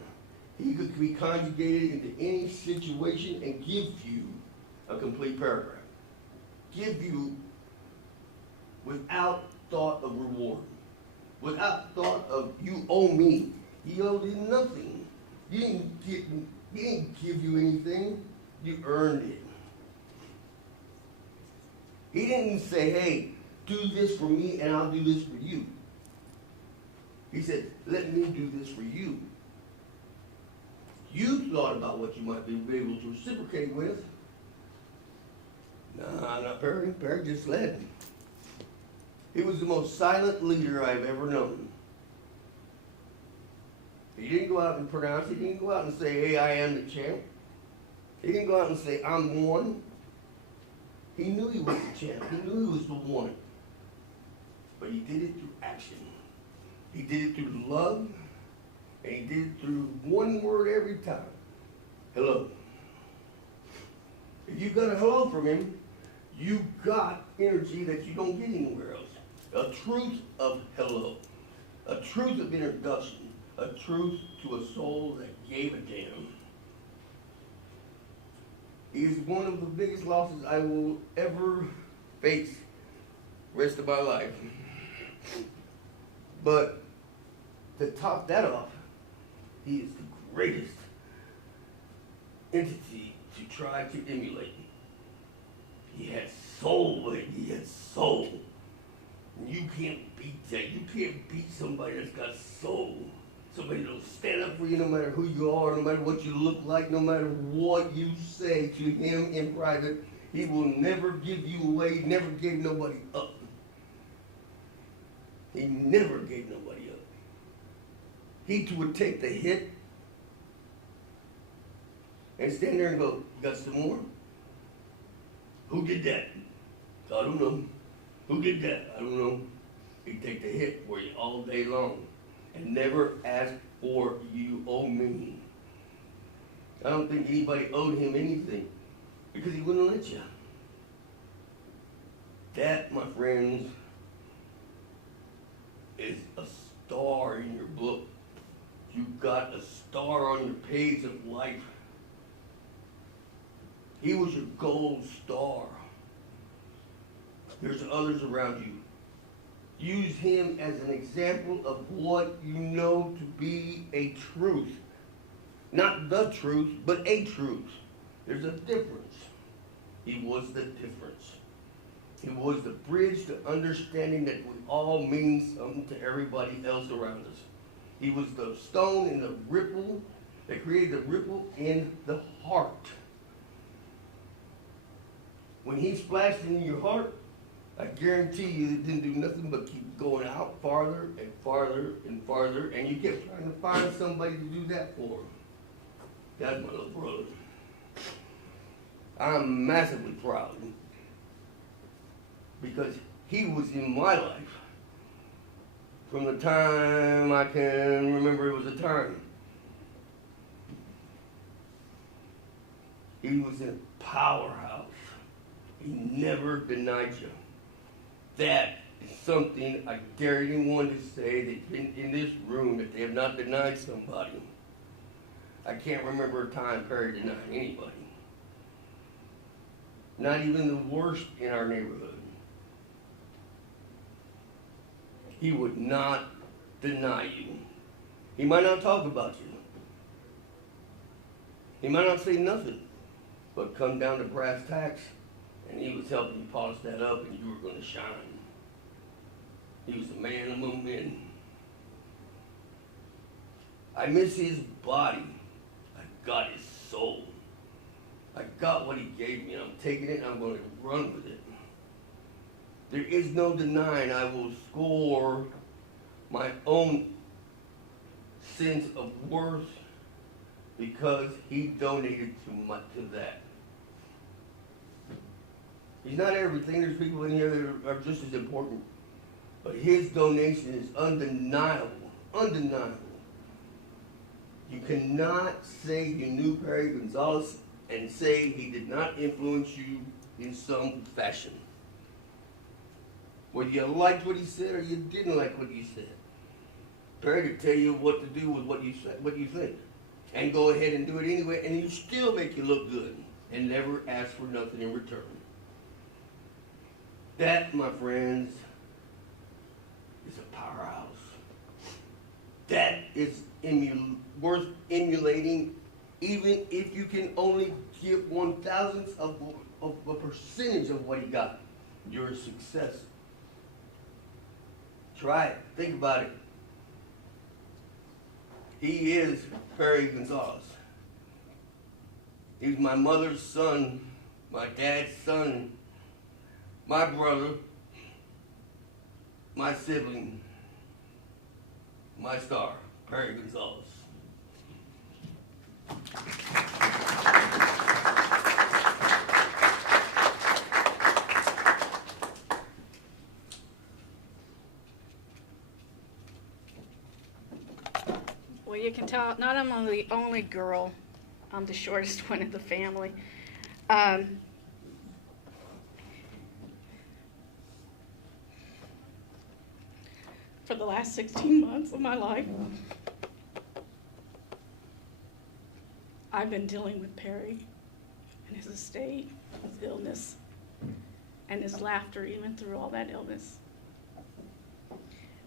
He could be conjugated into any situation and give you a complete paragraph. Give you without thought of reward. Without thought of you owe me. He owed you nothing. He didn't give you anything. You earned it. He didn't say, hey, do this for me and I'll do this for you. He said, let me do this for you. You thought about what you might be able to reciprocate with. Nah, not Perry. Perry just led. He was the most silent leader I've ever known. He didn't go out and pronounce. He didn't go out and say, hey, I am the champ. He didn't go out and say, I'm one. He knew he was the champ. He knew he was the one. But he did it through action. He did it through love. And he did it through one word every time. Hello. If you got a hello from him, you got energy that you don't get anywhere else. A truth of hello. A truth of introduction. A truth to a soul that gave a damn. He is one of the biggest losses I will ever face rest of my life. But to top that off, he is the greatest entity to try to emulate. He has soul, baby. He has soul. And you can't beat that. You can't beat somebody that's got soul. Somebody that'll stand up for you no matter who you are, no matter what you look like, no matter what you say to him in private. He will never give you away. He never gave nobody up. He never gave nobody up. He would take the hit and stand there and go, "You got some more? Who did that? I don't know. Who did that? I don't know." He'd take the hit for you all day long and never ask for "you owe me." I don't think anybody owed him anything because he wouldn't let you. That, my friends, is a star in your book. You got a star on your page of life. He was your gold star. There's others around you. Use him as an example of what you know to be a truth. Not the truth, but a truth. There's a difference. He was the difference. He was the bridge to understanding that we all mean something to everybody else around us. He was the stone in the ripple that created the ripple in the heart. When he splashed into your heart, I guarantee you it didn't do nothing but keep going out farther and farther and farther, and you kept trying to find somebody to do that for. That's my little brother. I'm massively proud because he was in my life from the time I can remember it was a time. He was in a powerhouse. He never denied you. That is something I dare anyone to say that's been in this room that they have not denied somebody. I can't remember a time Perry denied anybody. Not even the worst in our neighborhood. He would not deny you. He might not talk about you. He might not say nothing, but come down to brass tacks, and he was helping you polish that up, and you were going to shine. He was the man among men. I miss his body. I got his soul. I got what he gave me, and I'm taking it, and I'm going to run with it. There is no denying I will score my own sense of worth because he donated too much to that. He's not everything. There's people in here that are just as important. But his donation is undeniable. Undeniable. You cannot say you knew Perry Gonzalez and say he did not influence you in some fashion. Whether you liked what he said or you didn't like what he said. Perry could tell you what to do with what you said, what you think. And go ahead and do it anyway, and you still make you look good and never ask for nothing in return. That, my friends, is a powerhouse. That is worth emulating, even if you can only give 1,000th of a percentage of what he got. You're a success. Try it. Think about it. He is Perry Gonzalez. He's my mother's son, my dad's son, my brother, my sibling, my star, Perry Gonzalez. Well, you can tell, not I'm the only girl, I'm the shortest one in the family. For the last 16 months of my life, I've been dealing with Perry and his estate, his illness, and his laughter even through all that illness.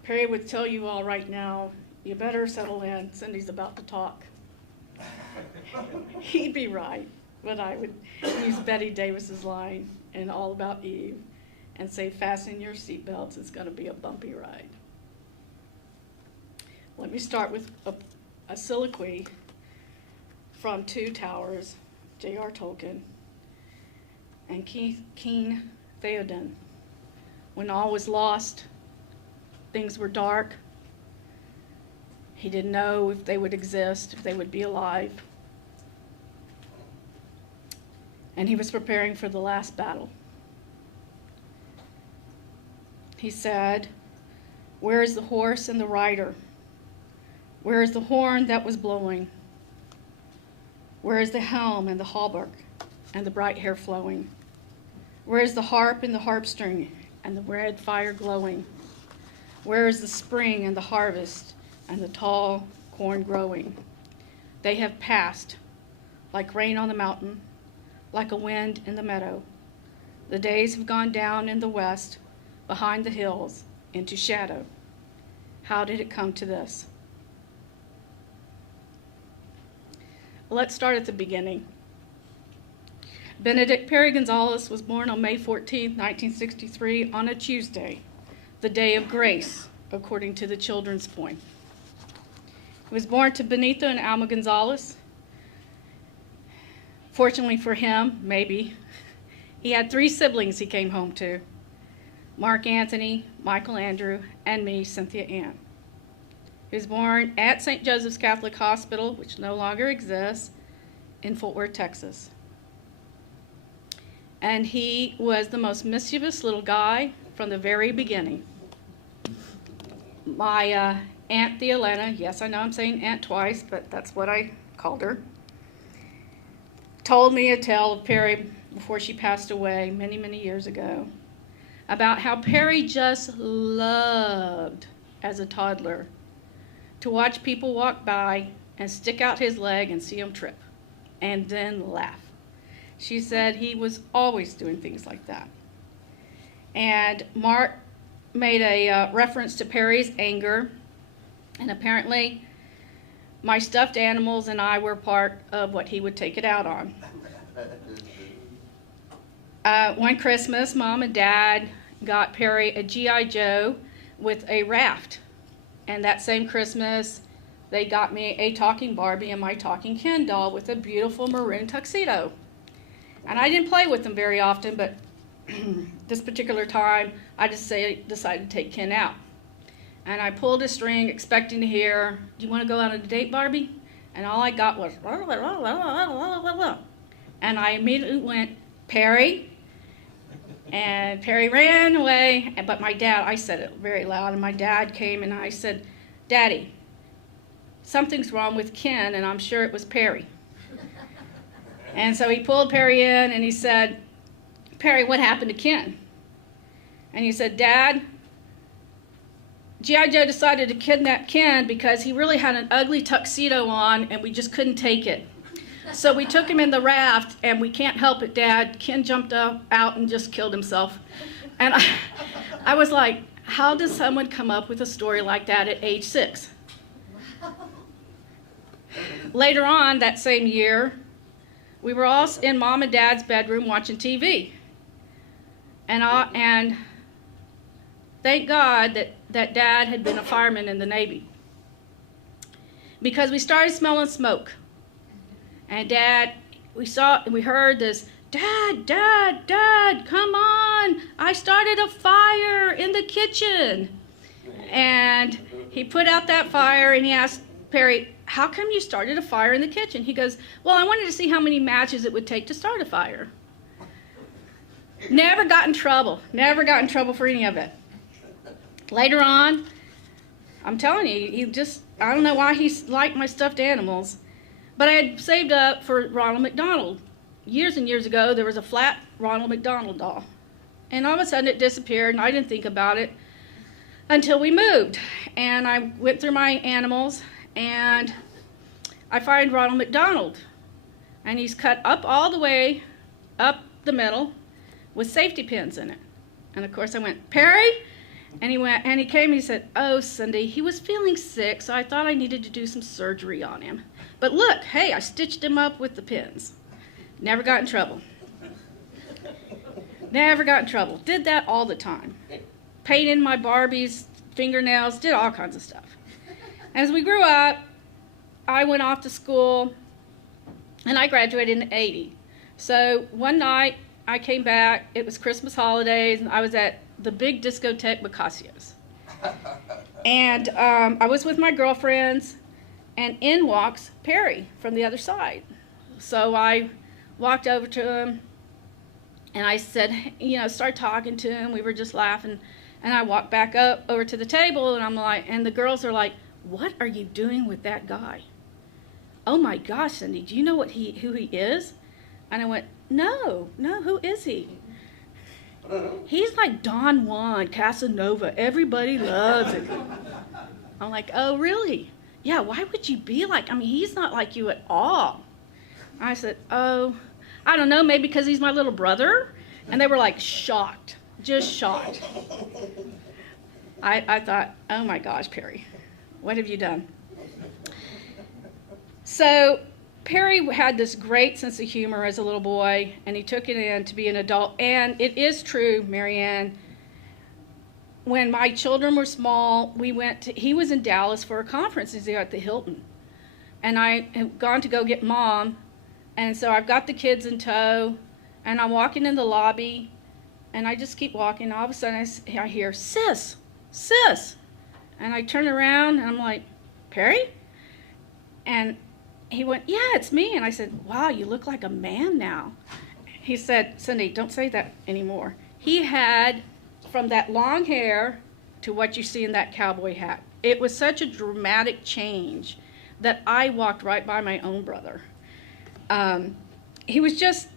Perry would tell you all right now, you better settle in, Cindy's about to talk. He'd be right, but I would use Betty Davis's line in All About Eve and say, fasten your seatbelts, it's gonna be a bumpy ride. Let me start with a soliloquy from Two Towers, J.R. Tolkien, and King Theoden. When all was lost, things were dark. He didn't know if they would exist, if they would be alive. And he was preparing for the last battle. He said, "Where is the horse and the rider? Where is the horn that was blowing? Where is the helm and the hauberk and the bright hair flowing? Where is the harp and the harpstring and the red fire glowing? Where is the spring and the harvest and the tall corn growing? They have passed like rain on the mountain, like a wind in the meadow. The days have gone down in the west, behind the hills, into shadow. How did it come to this?" Let's start at the beginning. Benedict Perry Gonzalez was born on May 14, 1963, on a Tuesday, the day of grace, according to the children's poem. He was born to Benito and Alma Gonzalez. Fortunately for him, maybe, he had 3 siblings he came home to: Mark Anthony, Michael Andrew, and me, Cynthia Ann. He was born at St. Joseph's Catholic Hospital, which no longer exists, in Fort Worth, Texas. And he was the most mischievous little guy from the very beginning. My Aunt Theolena, yes, I know I'm saying aunt twice, but that's what I called her, told me a tale of Perry before she passed away many, many years ago, about how Perry just loved, as a toddler, to watch people walk by and stick out his leg and see him trip, and then laugh. She said he was always doing things like that. And Mark made a reference to Perry's anger, and apparently my stuffed animals and I were part of what he would take it out on. One Christmas, Mom and Dad got Perry a G.I. Joe with a raft. And that same Christmas, they got me a talking Barbie and my talking Ken doll with a beautiful maroon tuxedo. And I didn't play with them very often, but this particular time, I just decided to take Ken out. And I pulled a string expecting to hear, "Do you want to go out on a date, Barbie?" And all I got was, and I immediately went, "Perry." And Perry ran away, but my dad, I said it very loud, and my dad came and I said, "Daddy, something's wrong with Ken, and I'm sure it was Perry." And so he pulled Perry in and he said, "Perry, what happened to Ken?" And he said, "Dad, G.I. Joe decided to kidnap Ken because he really had an ugly tuxedo on and we just couldn't take it. So we took him in the raft, and we can't help it, Dad. Ken jumped out and just killed himself." And I was like, how does someone come up with a story like that at age 6? Later on that same year, we were all in Mom and Dad's bedroom watching TV. And thank God that Dad had been a fireman in the Navy, because we started smelling smoke. And Dad, we heard this, "Dad, Dad, Dad, come on, I started a fire in the kitchen." And he put out that fire and he asked Perry, "How come you started a fire in the kitchen?" He goes, "Well, I wanted to see how many matches it would take to start a fire." Never got in trouble for any of it. Later on, I'm telling you, I don't know why he liked my stuffed animals. But I had saved up for Ronald McDonald. Years and years ago, there was a flat Ronald McDonald doll. And all of a sudden it disappeared, and I didn't think about it until we moved. And I went through my animals, and I find Ronald McDonald. And he's cut up all the way up the middle with safety pins in it. And of course I went, "Perry?" And he came and he said, "Oh, Cindy, he was feeling sick, so I thought I needed to do some surgery on him. But look, hey, I stitched him up with the pins." Never got in trouble. Never got in trouble. Did that all the time. Painted my Barbie's fingernails, did all kinds of stuff. As we grew up, I went off to school, and I graduated in '80. So one night, I came back. It was Christmas holidays, and I was at the big discotheque Bocassio's. And I was with my girlfriends, and in walks Perry from the other side. So I walked over to him, and I said, started talking to him. We were just laughing. And I walked back up over to the table, and I'm like, and the girls are like, "What are you doing with that guy?" "Oh my gosh, Cindy, do you know who he is?" And I went, no, who is he? "He's like Don Juan Casanova. Everybody loves him." I'm like, "Oh, really? Yeah, why would you be like, he's not like you at all." I said, "Oh, I don't know, maybe because he's my little brother." And they were like shocked, just shocked. I thought, oh my gosh, Perry, what have you done? So Perry had this great sense of humor as a little boy, and he took it in to be an adult. And it is true, Marianne, when my children were small, he was in Dallas for a conference. He's there at the Hilton. And I had gone to go get Mom, and so I've got the kids in tow, and I'm walking in the lobby, and I just keep walking. All of a sudden, I hear, sis. And I turn around, and I'm like, "Perry?" And he went, "Yeah, it's me." And I said, "Wow, you look like a man now." He said, "Cindy, don't say that anymore." He had, from that long hair to what you see in that cowboy hat, it was such a dramatic change that I walked right by my own brother. He was just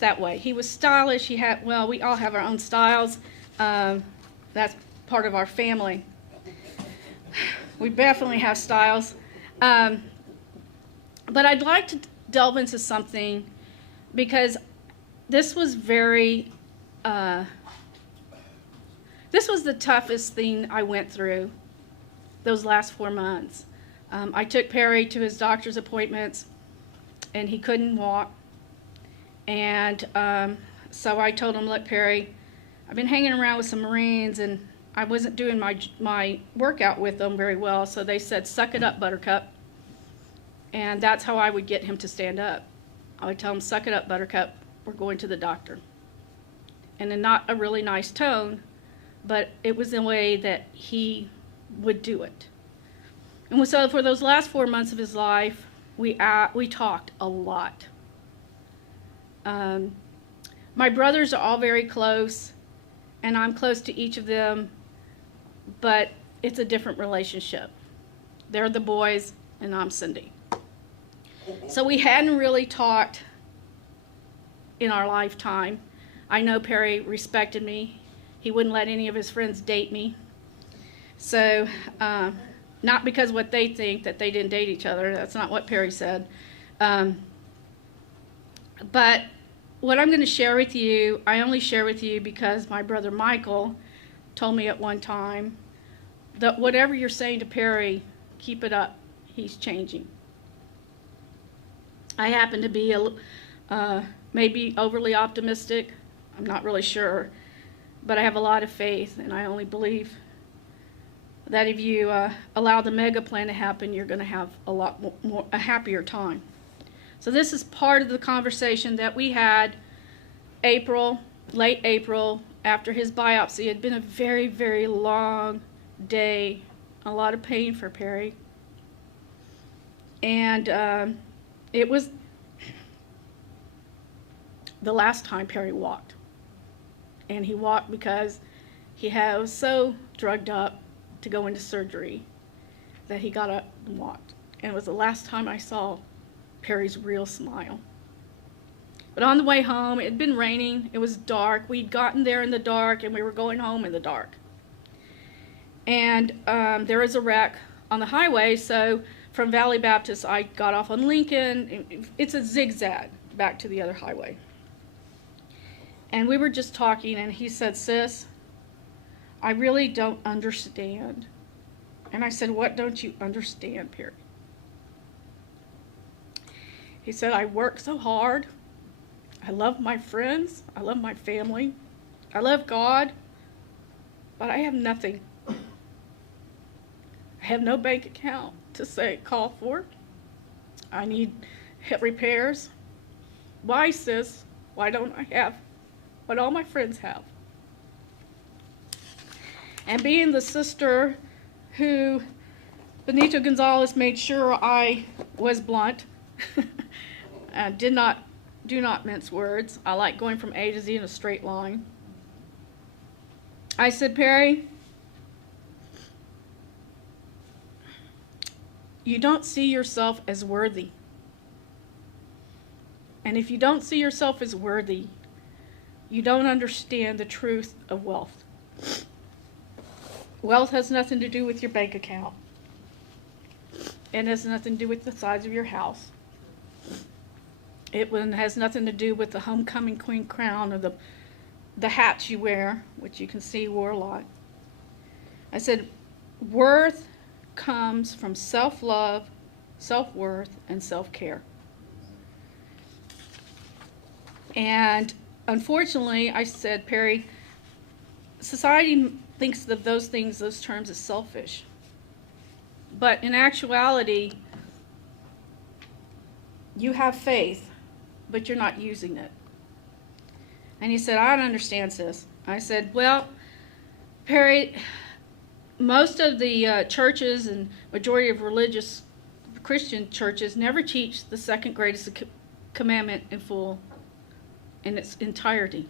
that way. He was stylish. We all have our own styles. That's part of our family. We definitely have styles. But I'd like to delve into something, because this was this was the toughest thing I went through those last 4 months. I took Perry to his doctor's appointments, and he couldn't walk. And so I told him, "Look, Perry, I've been hanging around with some Marines, and I wasn't doing my workout with them very well." So they said, "Suck it up, Buttercup." And that's how I would get him to stand up. I would tell him, "Suck it up, Buttercup. We're going to the doctor." And in not a really nice tone, but it was the way that he would do it. And so for those last 4 months of his life, we talked a lot. My brothers are all very close, and I'm close to each of them, but it's a different relationship. They're the boys, and I'm Cindy. So we hadn't really talked in our lifetime. I know Perry respected me. He wouldn't let any of his friends date me. So, not because what they think, that they didn't date each other. That's not what Perry said. But what I'm going to share with you, I only share with you because my brother Michael told me at one time that whatever you're saying to Perry, keep it up. He's changing. I happen to be maybe overly optimistic. I'm not really sure. But I have a lot of faith, and I only believe that if you allow the mega plan to happen, you're going to have a happier time. So this is part of the conversation that we had late April, after his biopsy. It had been a very, very long day, a lot of pain for Perry. And it was the last time Perry walked. And he walked because he was so drugged up to go into surgery that he got up and walked. And it was the last time I saw Perry's real smile. But on the way home, it had been raining, it was dark. We'd gotten there in the dark, and we were going home in the dark. And there was a wreck on the highway, so from Valley Baptist, I got off on Lincoln. It's a zigzag back to the other highway. And we were just talking, and he said, "Sis, I really don't understand." And I said, "What don't you understand, Perry?" He said, "I work so hard. I love my friends. I love my family. I love God. But I have nothing. I have no bank account to say call for. I need hip repairs. Why, sis? Why don't I have what all my friends have? And being the sister who Benito Gonzalez made sure I was blunt, do not mince words. I like going from A to Z in a straight line. I said, Perry, you don't see yourself as worthy. And if you don't see yourself as worthy, you don't understand the truth of wealth. Wealth has nothing to do with your bank account. It has nothing to do with the size of your house. It has nothing to do with the homecoming queen crown or the hats you wear, which you can see wore a lot. I said, worth comes from self-love, self-worth, and self-care. And unfortunately, I said, Perry, society thinks of those things, those terms, as selfish. But in actuality, you have faith, but you're not using it. And he said, I don't understand, sis. I said, well, Perry, most of the churches and majority of religious Christian churches never teach the second greatest commandment in full, in its entirety.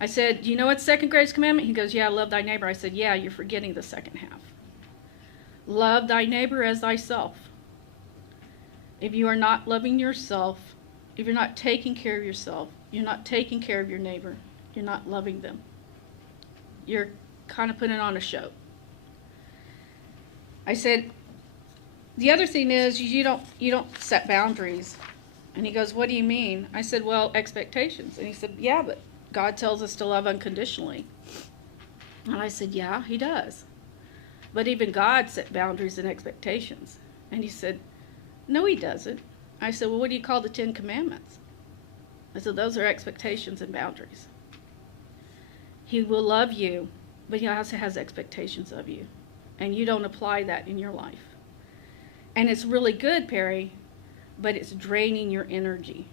I said, do you know what's the second greatest commandment? He goes, yeah, love thy neighbor. I said, yeah, you're forgetting the second half. Love thy neighbor as thyself. If you are not loving yourself, if you're not taking care of yourself, you're not taking care of your neighbor, you're not loving them. You're kind of putting on a show. I said, the other thing is you don't set boundaries. And he goes, what do you mean? I said, well, expectations. And he said, yeah, but God tells us to love unconditionally. And I said, yeah, he does. But even God set boundaries and expectations. And he said, no, he doesn't. I said, well, what do you call the 10 Commandments? I said, those are expectations and boundaries. He will love you, but he also has expectations of you. And you don't apply that in your life. And it's really good, Perry, but it's draining your energy.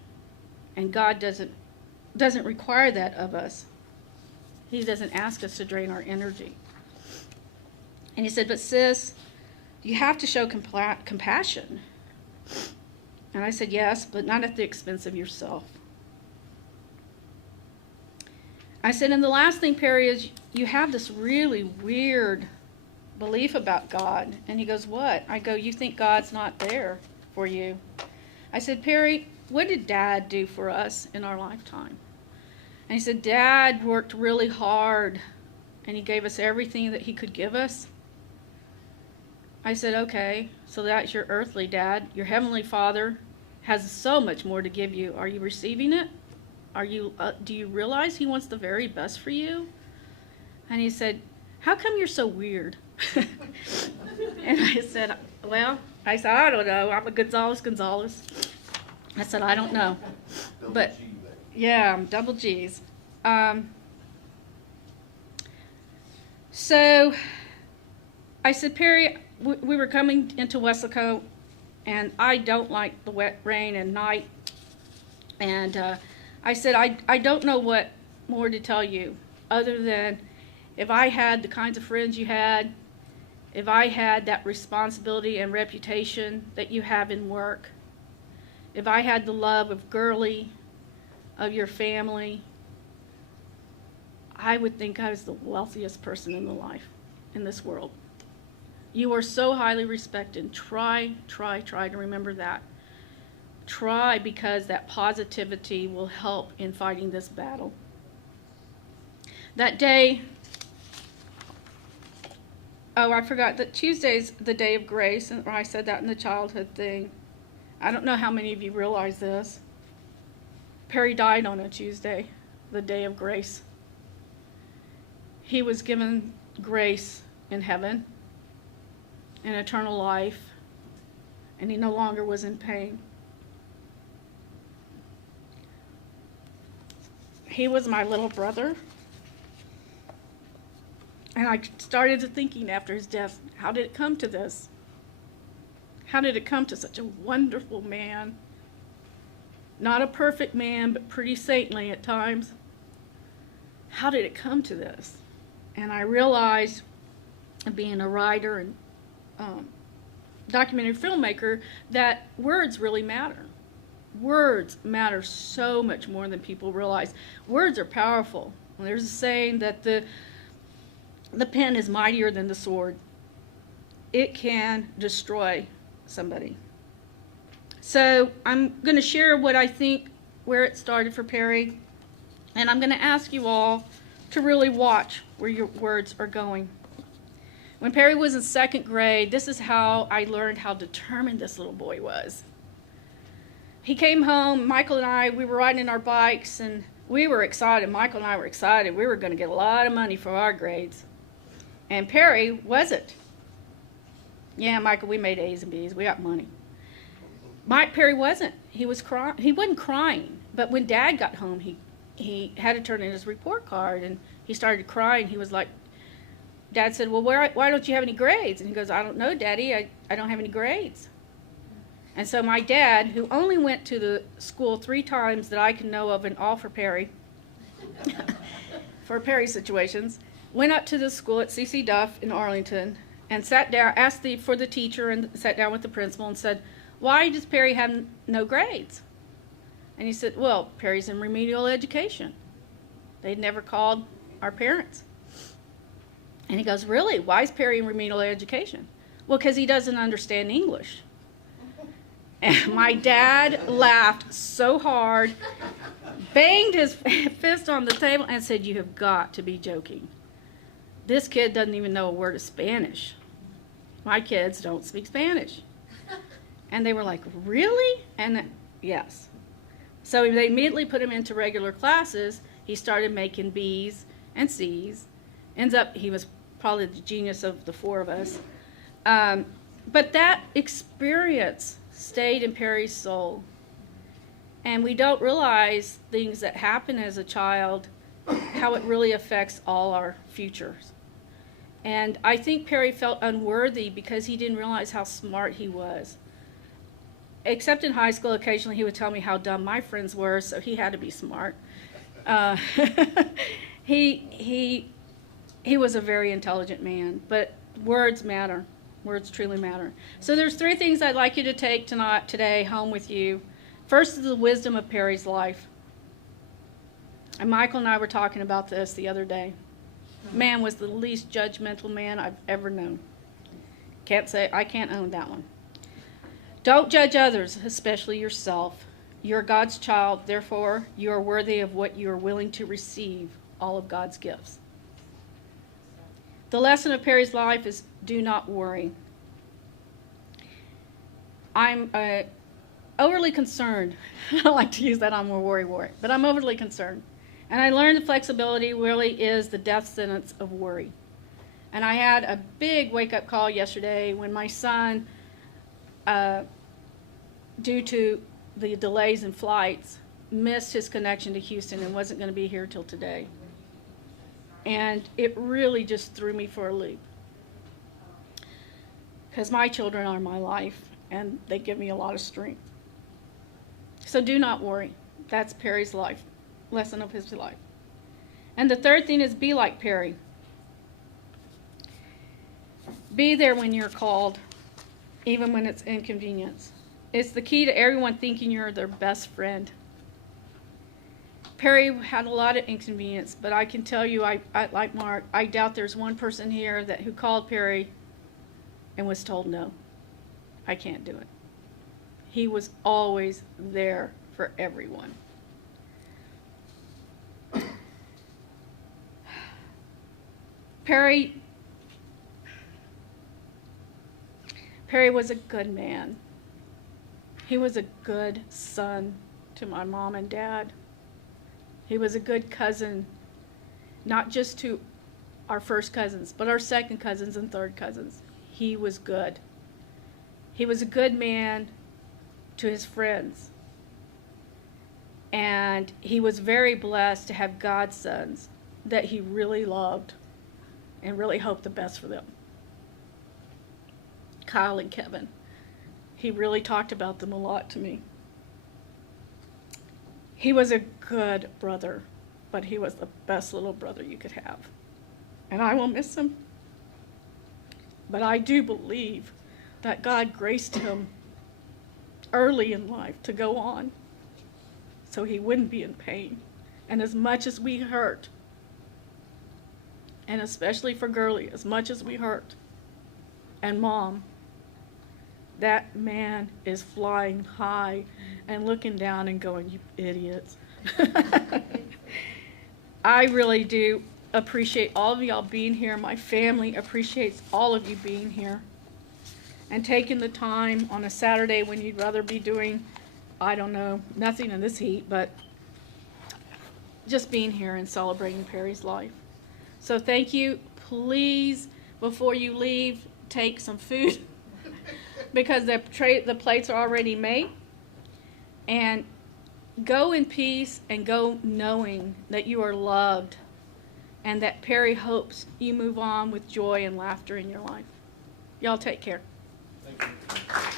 And God doesn't require that of us. He doesn't ask us to drain our energy. And he said, but sis, you have to show compassion. And I said, yes, but not at the expense of yourself. I said, and the last thing, Perry, is you have this really weird belief about God. And he goes, what? I go, you think God's not there for you. I said, Perry, what did Dad do for us in our lifetime? And he said, Dad worked really hard, and he gave us everything that he could give us. I said, okay, so that's your earthly dad. Your heavenly Father has so much more to give you. Are you receiving it? Do you realize he wants the very best for you? And he said, how come you're so weird? And I said, well, I don't know. I'm a Gonzalez. I said, I don't know. But, yeah, I'm double G's. So I said, Perry, we were coming into Weslaco, and I don't like the wet rain and night. And I said, I don't know what more to tell you other than if I had the kinds of friends you had, if I had that responsibility and reputation that you have in work, if I had the love of Gurley, of your family, I would think I was the wealthiest person in this world. You are so highly respected. Try to remember that. Try, because that positivity will help in fighting this battle. That day, oh, I forgot that Tuesday's the day of grace, and I said that in the childhood thing. I don't know how many of you realize this. Perry died on a Tuesday, the day of grace. He was given grace in heaven and eternal life, and he no longer was in pain. He was my little brother. And I started thinking after his death, how did it come to this? How did it come to such a wonderful man? Not a perfect man, but pretty saintly at times. How did it come to this? And I realized, being a writer and documentary filmmaker, that words really matter. Words matter so much more than people realize. Words are powerful. There's a saying that the pen is mightier than the sword. It can destroy somebody. So I'm going to share what I think, where it started for Perry, and I'm going to ask you all to really watch where your words are going. When Perry was in 2nd grade, this is how I learned how determined this little boy was. He came home, Michael and I, we were riding our bikes, and we were excited. Michael and I were excited. We were going to get a lot of money for our grades. And Perry wasn't. Yeah, Michael, we made A's and B's. We got money. Perry wasn't. He was crying. He wasn't crying. But when Dad got home, he had to turn in his report card, and he started crying. He was like, Dad said, well, why don't you have any grades? And he goes, I don't know, Daddy. I don't have any grades. And so my dad, who only went to the school 3 times that I can know of, and all for Perry, for Perry situations, went up to the school at C.C. Duff in Arlington and sat down, asked for the teacher, and sat down with the principal and said, why does Perry have no grades? And he said, well, Perry's in remedial education. They'd never called our parents. And he goes, really? Why is Perry in remedial education? Well, because he doesn't understand English. And my dad laughed so hard, banged his fist on the table, and said, you have got to be joking. This kid doesn't even know a word of Spanish. My kids don't speak Spanish. And they were like, really? And yes. So they immediately put him into regular classes. He started making B's and C's. Ends up, he was probably the genius of the 4 of us. But that experience stayed in Perry's soul. And we don't realize things that happen as a child, how it really affects all our futures. And I think Perry felt unworthy because he didn't realize how smart he was. Except in high school, occasionally he would tell me how dumb my friends were, so he had to be smart. He was a very intelligent man, but words matter. Words truly matter. So there's 3 things I'd like you to take today home with you. First is the wisdom of Perry's life. And Michael and I were talking about this the other day. Man was the least judgmental man I've ever known. I can't own that one. Don't judge others, especially yourself. You're God's child, therefore you are worthy of what you are willing to receive, all of God's gifts. The lesson of Perry's life is do not worry. I'm overly concerned. I don't like to use that I'm a worry, but I'm overly concerned. And I learned that flexibility really is the death sentence of worry. And I had a big wake-up call yesterday when my son, due to the delays in flights, missed his connection to Houston and wasn't going to be here till today. And it really just threw me for a loop. Because my children are my life, and they give me a lot of strength. So do not worry. That's Perry's life, lesson of his life. And the third thing is be like Perry. Be there when you're called, even when it's inconvenience. It's the key to everyone thinking you're their best friend. Perry had a lot of inconvenience, but I can tell you, I like Mark, I doubt there's one person here who called Perry and was told no. I can't do it. He was always there for everyone. Perry was a good man. He was a good son to my mom and dad. He was a good cousin, not just to our first cousins, but our second cousins and third cousins. He was good. He was a good man to his friends. And he was very blessed to have godsons that he really loved and really hope the best for them. Kyle and Kevin. He really talked about them a lot to me. He was a good brother, but he was the best little brother you could have. And I will miss him. But I do believe that God graced him early in life to go on so he wouldn't be in pain. And as much as we hurt, and especially for Girlie, as much as we hurt, and Mom, that man is flying high and looking down and going, you idiots. I really do appreciate all of y'all being here. My family appreciates all of you being here and taking the time on a Saturday when you'd rather be doing, I don't know, nothing in this heat, but just being here and celebrating Perry's life. So thank you. Please, before you leave, take some food because the plates are already made. And go in peace and go knowing that you are loved and that Perry hopes you move on with joy and laughter in your life. Y'all take care. Thank you.